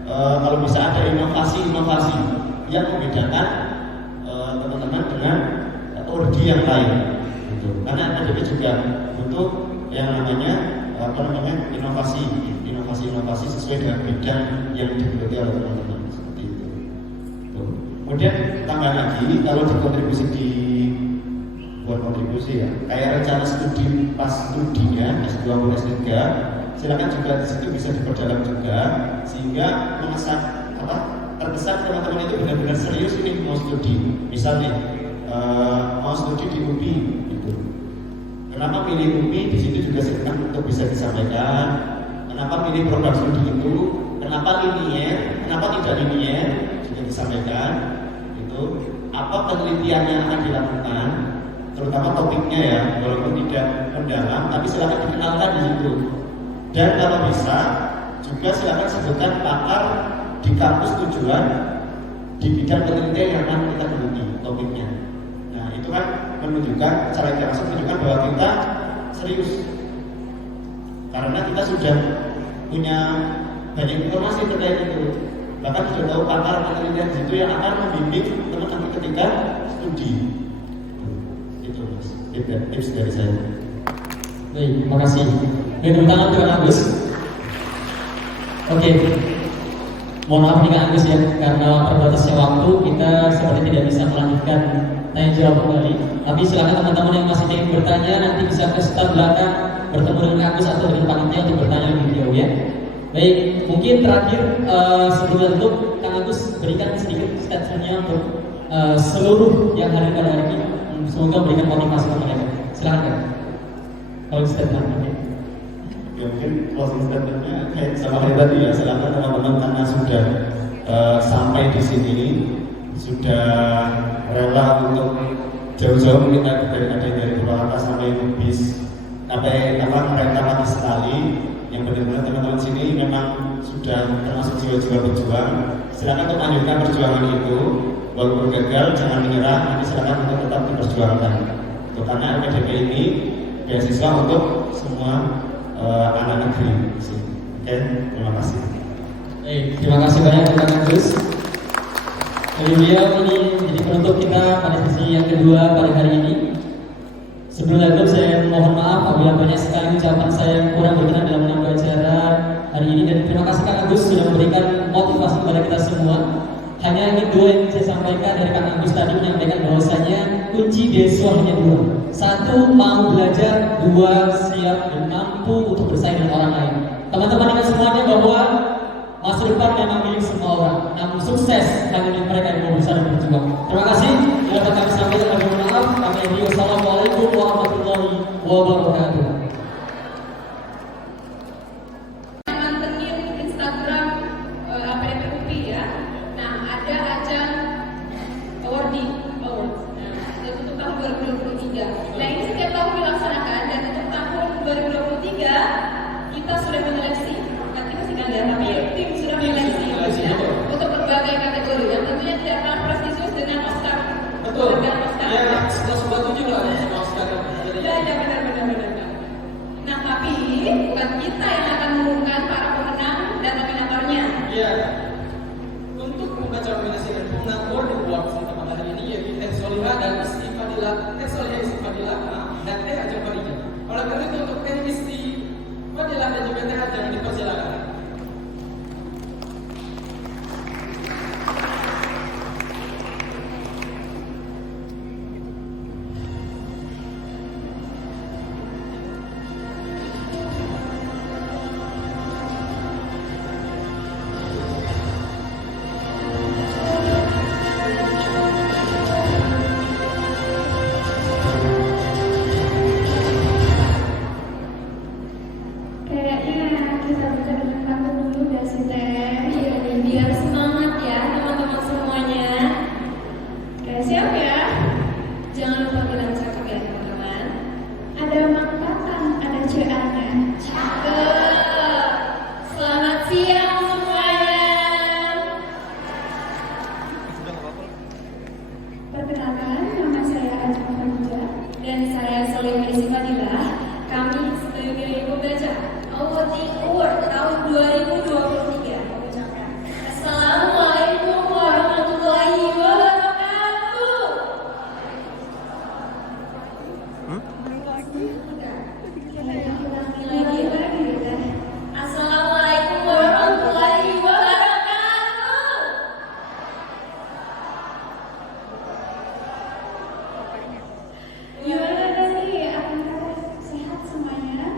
kalau bisa ada inovasi-inovasi yang membedakan teman-teman dengan ordi yang lain, gitu. Karena ADP juga butuh yang namanya inovasi sesuai dengan bidang yang digeluti oleh teman-teman seperti itu. Kemudian tambah lagi kalau dikontribusi buat kontribusi ya, kayak rencana studi pas studinya S2 maupun S3, silakan juga di situ bisa diperdalam juga sehingga terkesan teman-teman itu benar-benar serius ini mau studi. Misalnya mau studi di UPI, gitu. Kenapa pilih UPI? Di situ juga silakan untuk bisa disampaikan. Kenapa pilih program studi itu? Kenapa linier? Kenapa tidak linier? Juga disampaikan. Itu apa penelitian yang akan dilakukan? Terutama topiknya ya, walaupun tidak mendalam, tapi silakan dikenalkan di situ. Dan kalau bisa juga silakan sebutkan pakar di kampus tujuan di bidang penelitian yang akan kita geluti topiknya. Nah itu kan menunjukkan secara tidak langsung menunjukkan bahwa kita serius, karena kita sudah punya banyak informasi terkait itu. Bahkan sudah tahu pakar penelitian di situ yang akan membimbing teman nanti ketika studi. Itu mas, tips dari saya. Baik, terima kasih. Tepuk tangan untuk Kang Agus. Oke, mohon maaf nih Kang Agus ya, karena terbatasnya waktu kita seperti tidak bisa melanjutkan tanya jawab kembali. Tapi silakan teman-teman yang masih ingin bertanya nanti bisa ke sebelah belakang bertemu dengan Kang Agus atau dengan panitia untuk bertanya lebih jauh ya. Baik, mungkin terakhir sebelum tutup Kang Agus berikan sedikit statementnya untuk seluruh yang hadir pada hari ini. Semoga memberikan motivasi kepada mereka. Silakan Kang. Kalau statement ya mungkin closing statementnya kayak sama kayak tadi ya, silakan teman-teman karena sudah sampai di sini, sudah rela untuk jauh-jauh mungkin dari Purwakarta sampai bis kereta mati sekali, yang benar-benar teman-teman sini memang sudah termasuk jiwa-jiwa berjuang. Silakan untuk lanjutkan perjuangan itu, walaupun gagal jangan menyerah, nanti silakan untuk tetap diperjuangkan. Karena LPDP ini beasiswa untuk semua anak negeri. Oke, terima kasih. Baik, terima kasih banyak Kang Agus. Jadi beliau ini jadi penutup kita pada sesi yang kedua pada hari ini. Sebelum lanjut saya mohon maaf apabila banyak sekali ucapan saya yang kurang berkenan dalam menyampaikan acara hari ini, dan terima kasih Kang Agus sudah memberikan motivasi kepada kita semua. Hanya ini dua yang saya sampaikan dari Kang Agus tadi, menyampaikan bahwasanya kunci beasiswa hanya dua. Satu, mau belajar. Dua, siap dan mampu untuk bersaing dengan orang lain. Teman-teman ingat semuanya bahwa masa depan memang milik semua orang, namun sukses hanya milik mereka yang mau berusaha dan berjuang. Terima kasih. Dapat kami sampaikan, mohon maaf. Kami beri wassalamualaikum warahmatullahi wabarakatuh. kita buka dengan pantun dulu gak sih Teh? Iya nih, biar semangat ya teman-teman semuanya. Oke, siap ya? Jangan lupa bilang cakep ya teman-teman. Ada mangkatan, ada CA-nya. Cakep. Selamat siang semuanya. Perkenalkan, nama saya Ajeng Fadila. Dan saya Salim Rizky Fadila. Kami sebagai pembaca Award Award tahun 2023 mengucapkan Assalamualaikum warahmatullahi wabarakatuh. Lagi. Assalamualaikum warahmatullahi wabarakatuh. Gimana nih? Apakah sehat semuanya?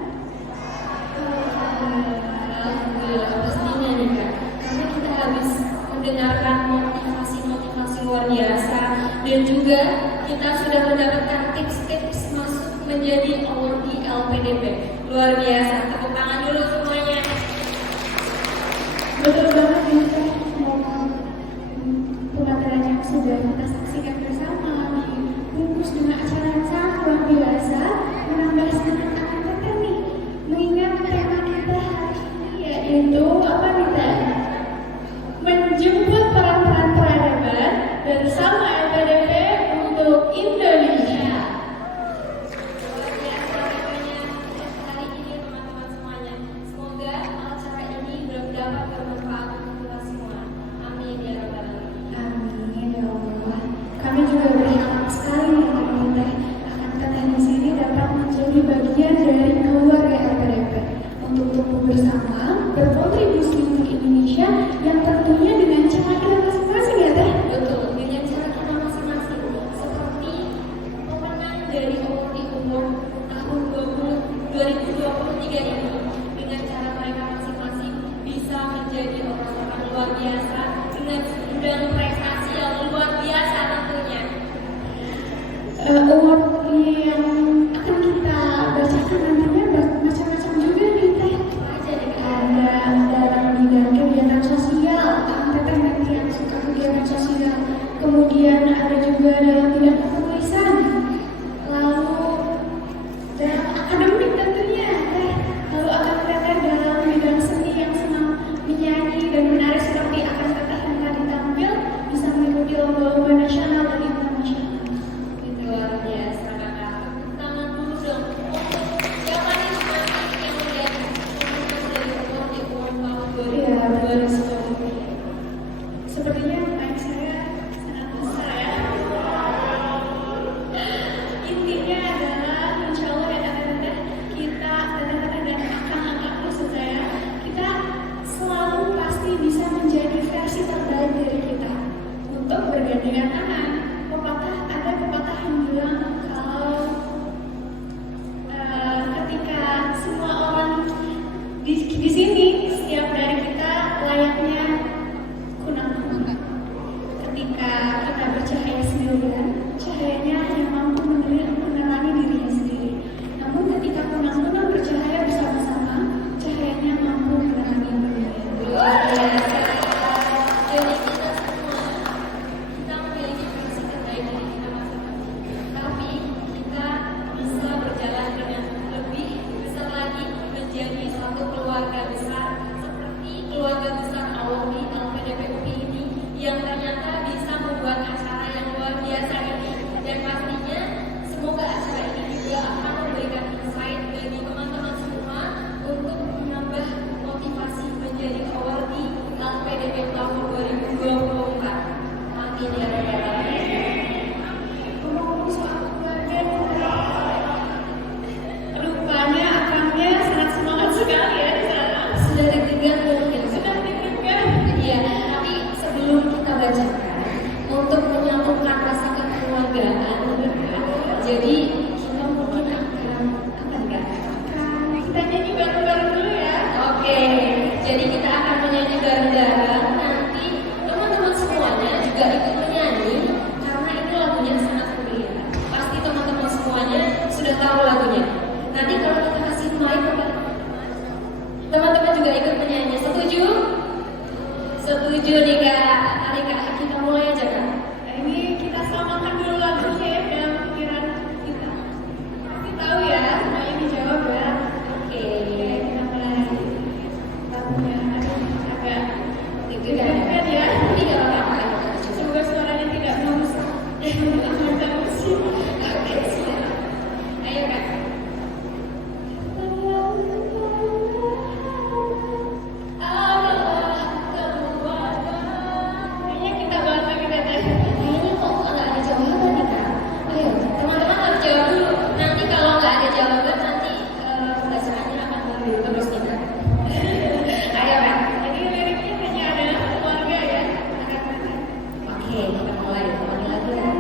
Alhamdulillah, pastinya nih Kak. Karena kita habis mendengarkan motivasi-motivasi luar biasa dan juga kita sudah mendapatkan tips-tips masuk menjadi awardee LPDP. Luar biasa, tepuk tangan dulu semuanya. Betul banget nih Teh. Pemaparan yang sudah kita saksikan bersama dibungkus dengan acara yang sangat luar biasa, menambah semangat akan kita nih. Mengingat tema kita hari ini yaitu apa nih Teh? Menjemput peran-peran peradaban bersama LPDP untuk Indonesia. Luar biasa temanya hari ini teman-teman semuanya. Semoga acara ini dapat bermanfaat untuk kita semua. Amin ya rabbal alamin. Amin ya Allah. Kami juga berharap sekali nih Kak Teh akan teteh di sini dapat menjadi bagian dari keluarga LPDP untuk tumbuh bersama, berkontribusi untuk Indonesia yang tentunya dengan cara kita masing-masing ya Teh. Betul, dengan cara kita masing-masing. Seperti pemenang dari Awardee Award tahun 2023 ini, dengan cara mereka masing-masing bisa menjadi orang-orang luar biasa dengan prestasi yang luar biasa tentunya. Award yang akan kita bacakan nantinya macam-macam juga nih Teh. Aja deh Kak. Ada dalam bidang kegiatan sosial, juga ikut menyanyi. Setuju? Setuju nih Kak. Mari Kak, kita mulai aja Kak. Ini kita samakan dulu lagunya ya dalam pikiran kita. Pasti tahu ya, semuanya dijawab ya. Oke. Kita mulai lagunya. Agak Tidak kan ya. Tidak apa-apa. Semoga suaranya tidak merusak. Ada musik. Oke, siap. Ayo Kak. Kayaknya kita bahas lagi deh. Kayaknya kok nggak ada jawaban nih Kak. Ayo, teman-teman harus jawab dulu. Nanti kalau nggak ada jawaban, nanti bacaannya akan mundur terus nih Kak. Ayo Kak. Jadi liriknya hanya ada keluarga ya. Anak-anak. Oke, kita mulai. Ulangi lagi ya.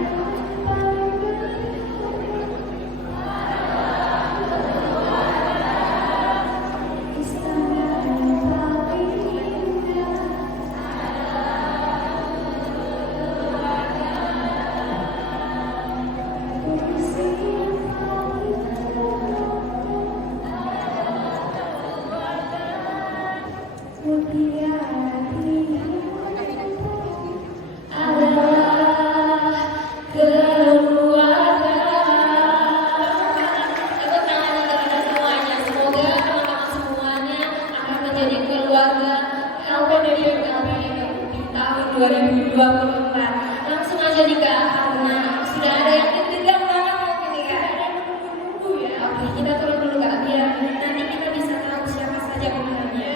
Langsung aja nih Kak, karena sudah ada yang deg-degan banget mungkin nih Kak. Oke, kita turun dulu Kak, biar nanti kita bisa tahu siapa saja pemenangnya.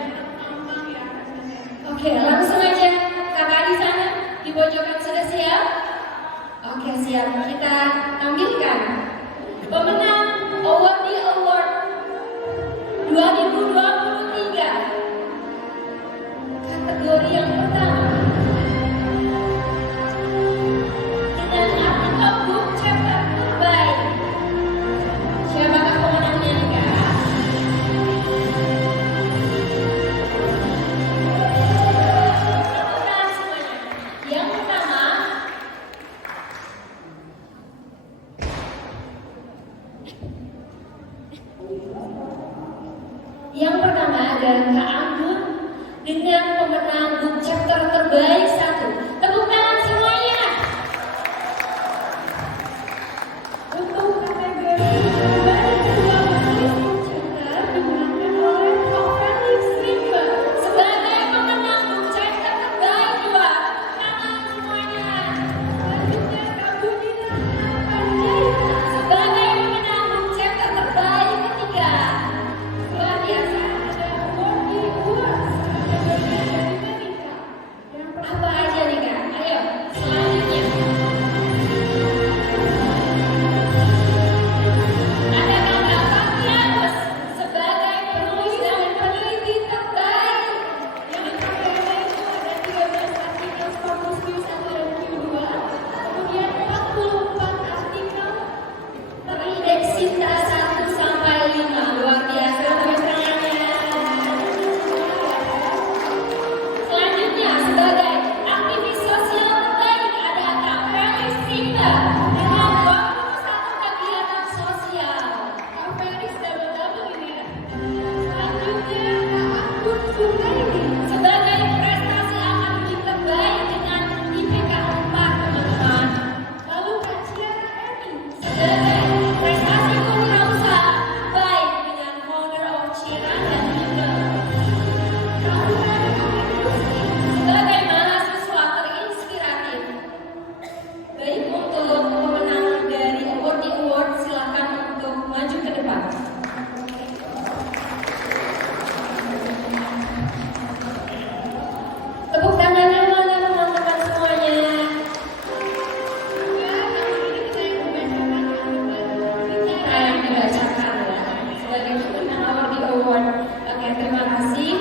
Oke, langsung aja kakak di sana di pojokan sudah siap? Oke, siap. Kita tampilkan pemenang Awardee Award 2023 kategori yang pertama dengan artikel book chapter terbaik. Siapakah pemenangnya nih Kak? Pemenang semuanya. Yang pertama adalah Kak Anggun dengan pemenang book chapter terbaik 1. Tepuk tangan semuanya. Untuk kategori terbaik kedua menulis book chapter dimenangkan oleh Felix Limba Sebagai pemenang book chapter terbaik 2. Tangan semuanya. Selanjutnya Kak Budina Panjaitan Sebagai pemenang book chapter terbaik 3. luar biasa ada Awardee Awards kategorinya dari Menika. Yang Apa aja nih Kak? Ayo, selanjutnya. Ada Kakak Fakianus sebagai penulis dan peneliti terbaik. yang kategorinya itu ada 13 artikel Scopus Q1 dan Q2, kemudian 44 artikel Terindeks Sinta 1 sampai 5. Luar biasa pemenangnya. Selanjutnya sebagai aktivis sosial terbaik ada Kak Felix Limba dengan 21 kegiatan sosial. Kak Felix double-double ini ya. Selanjutnya Kak Anggun Suhaili Sebagai prestasi akademik terbaik dengan IPK 4, teman-teman. lalu Kak Ciara Eni Sebagai prestasi kewirausahaan baik dengan Founder of Cira dan Leader. Sebagai mahasiswa terinspiratif. Baik, untuk pemenang dari Awardee Award silakan untuk maju ke depan. Tepuk tangannya mana teman-teman semuanya. Yang dibacakan ya sebagai pemenang Awardee Award. Oke, terima kasih.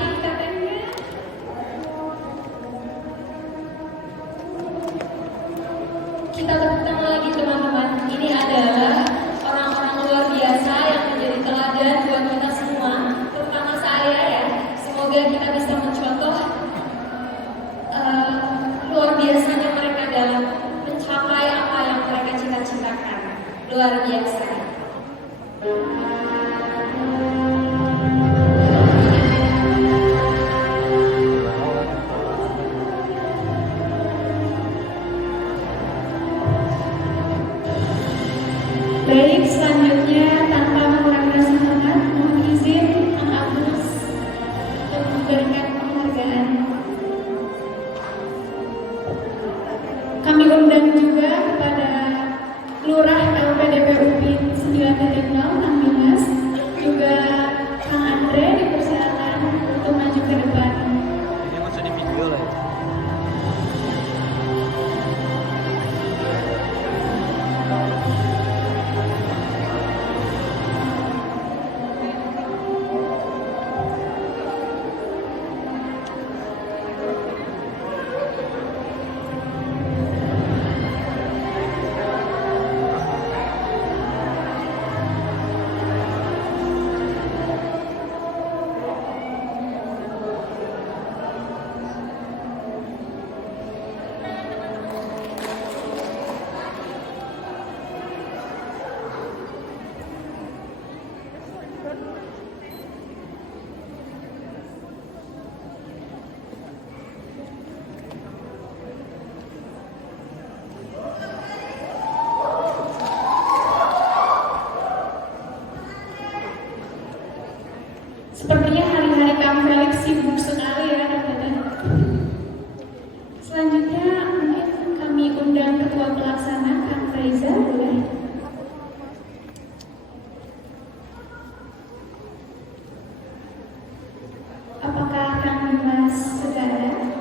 Kita tepuk tangan lagi teman-teman. Ini adalah orang-orang luar biasa yang menjadi teladan buat kita semua, terutama saya ya. Semoga kita bisa mencontoh luar biasanya mereka dalam mencapai apa yang mereka cita-citakan. Luar biasa. memberikan penghargaan. Kami undang juga kepada Lurah LPDP UPI 9.0 Dinas, juga Kang Andre dipersilakan untuk maju ke depan. Ini masih di video lah. Sepertinya hari-hari Kang Felix sibuk sekali ya teman-teman. Selanjutnya mungkin kami undang Ketua Pelaksana Kang Reza, boleh. Apakah Kang Dimas sudah ada?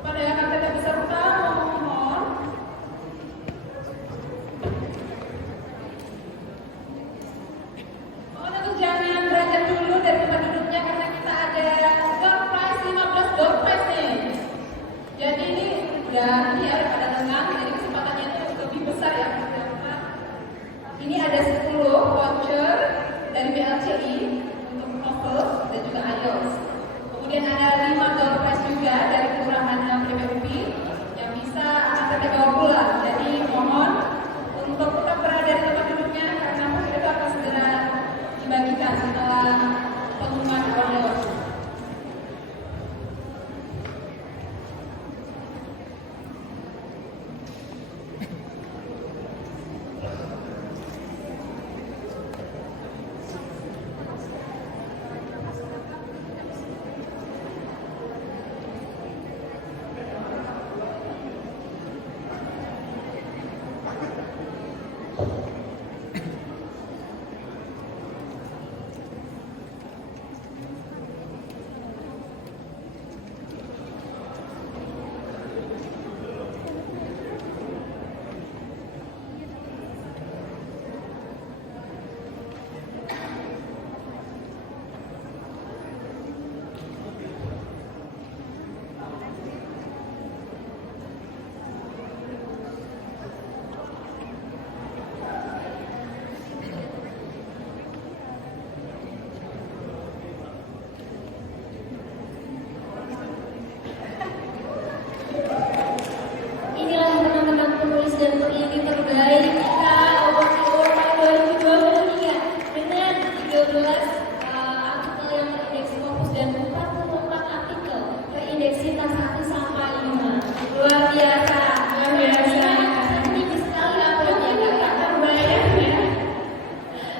Kepada yang akan peserta mohon untuk jangan beranjak dulu dari tempat duduknya karena kita ada door prize 15 door prize nih. Jadi ini udah ini ya pada tengah, jadi kesempatannya itu lebih besar ya. Ini ada 10 voucher dari BLCI untuk TOEFL dan juga IELTS. Kemudian ada 5 door prize juga dari Kelurahan PDP yang bisa akan bawa pulang. Jadi mohon untuk tetap berada di tempat duduknya karena voucher itu akan segera dibagikan setelah pengumuman awards. Inilah teman-teman penulis dan peneliti terbaik kita Award 2023 dengan 13 artikel yang terindeks fokus dan 44 artikel terindeks cita 1 sampai 5. Luar biasa, luar biasa. Tinggi sekali uploadnya, kakak terbayang ya.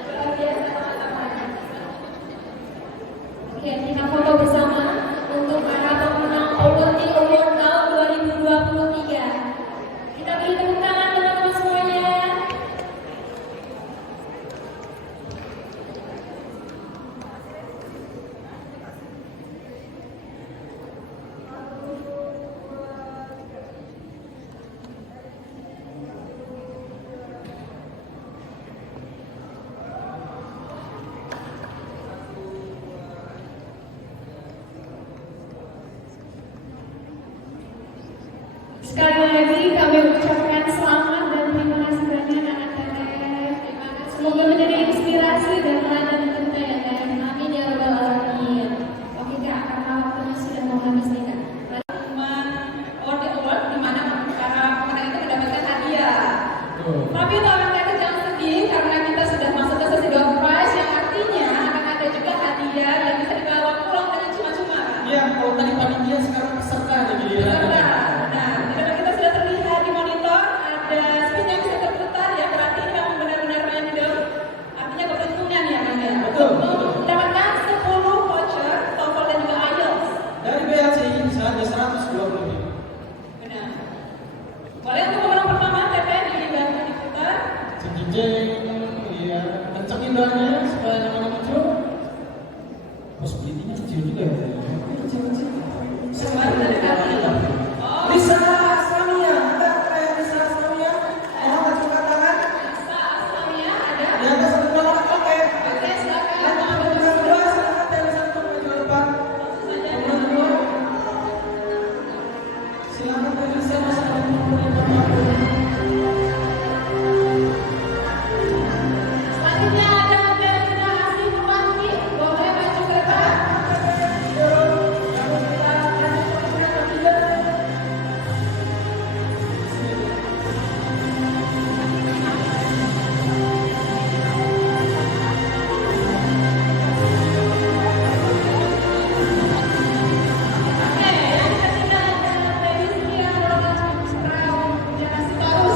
Luar biasa teman-teman. Oke, kita foto bersama untuk para pemenang Award tahun 2023. Kita beri tepuk tangan teman-teman lagi kami ucapkan selamat dan terima kasih banyak anak Teteh. Semoga menjadi inspirasi dan teladan kita ya Teh. Amin ya rabbal alamin. Oke Kak, karena waktunya sudah mau habis nih Kak. Award di mana para pemenang itu mendapatkan hadiah. Tapi tolong Teteh jangan sedih karena kita sudah masuk ke sesi door prize yang artinya akan ada juga hadiah yang bisa dibawa pulang dengan cuma-cuma. Iya, kalau tadi panitia sekarang peserta nih giliran. Nah, karena kita sudah terlihat di monitor ada spin yang bisa terputar ya, berarti ini memang benar-benar random. Artinya keberuntungan ya Kang ya. Betul. Mendapatkan 10 voucher TOEFL dan juga IELTS. Dari BLCI bisa ada 120 ribu. Benar. Boleh untuk pemenang pertama TP dibantu diputar. Jeng, iya, kencengin doanya supaya nama-nama muncul. Possibility-nya kecil juga ya. Kecil-kecil. Kembali dari kami. Lisa Aslamia, ada kayak Lisa Aslamia? Mohon acungkan tangan. Lisa Aslamia ada. Di atas satu dua, oke. Oke, silakan. Nomor dua, silakan Telisa untuk maju depan. Nomor dua. Silakan Telisa masuk ke nomor depan. Selanjutnya ada Belina Asih Pembanti. Boleh maju ke depan. Oke, yang ketiga adalah Baby Sofia Roland Brown, generasi baru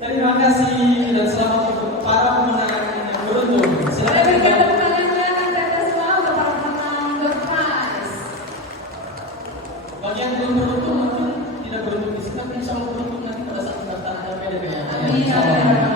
Terima kasih dan selamat untuk para pemenang yang beruntung. Boleh Silakan berikan Bapak. tepuk tangan untuk kita semua untuk para pemenang The Prize. Bagi yang belum beruntung mungkin tidak beruntung di sini, tapi insya Allah beruntung nanti pada saat pendaftaran LPDP. Amin.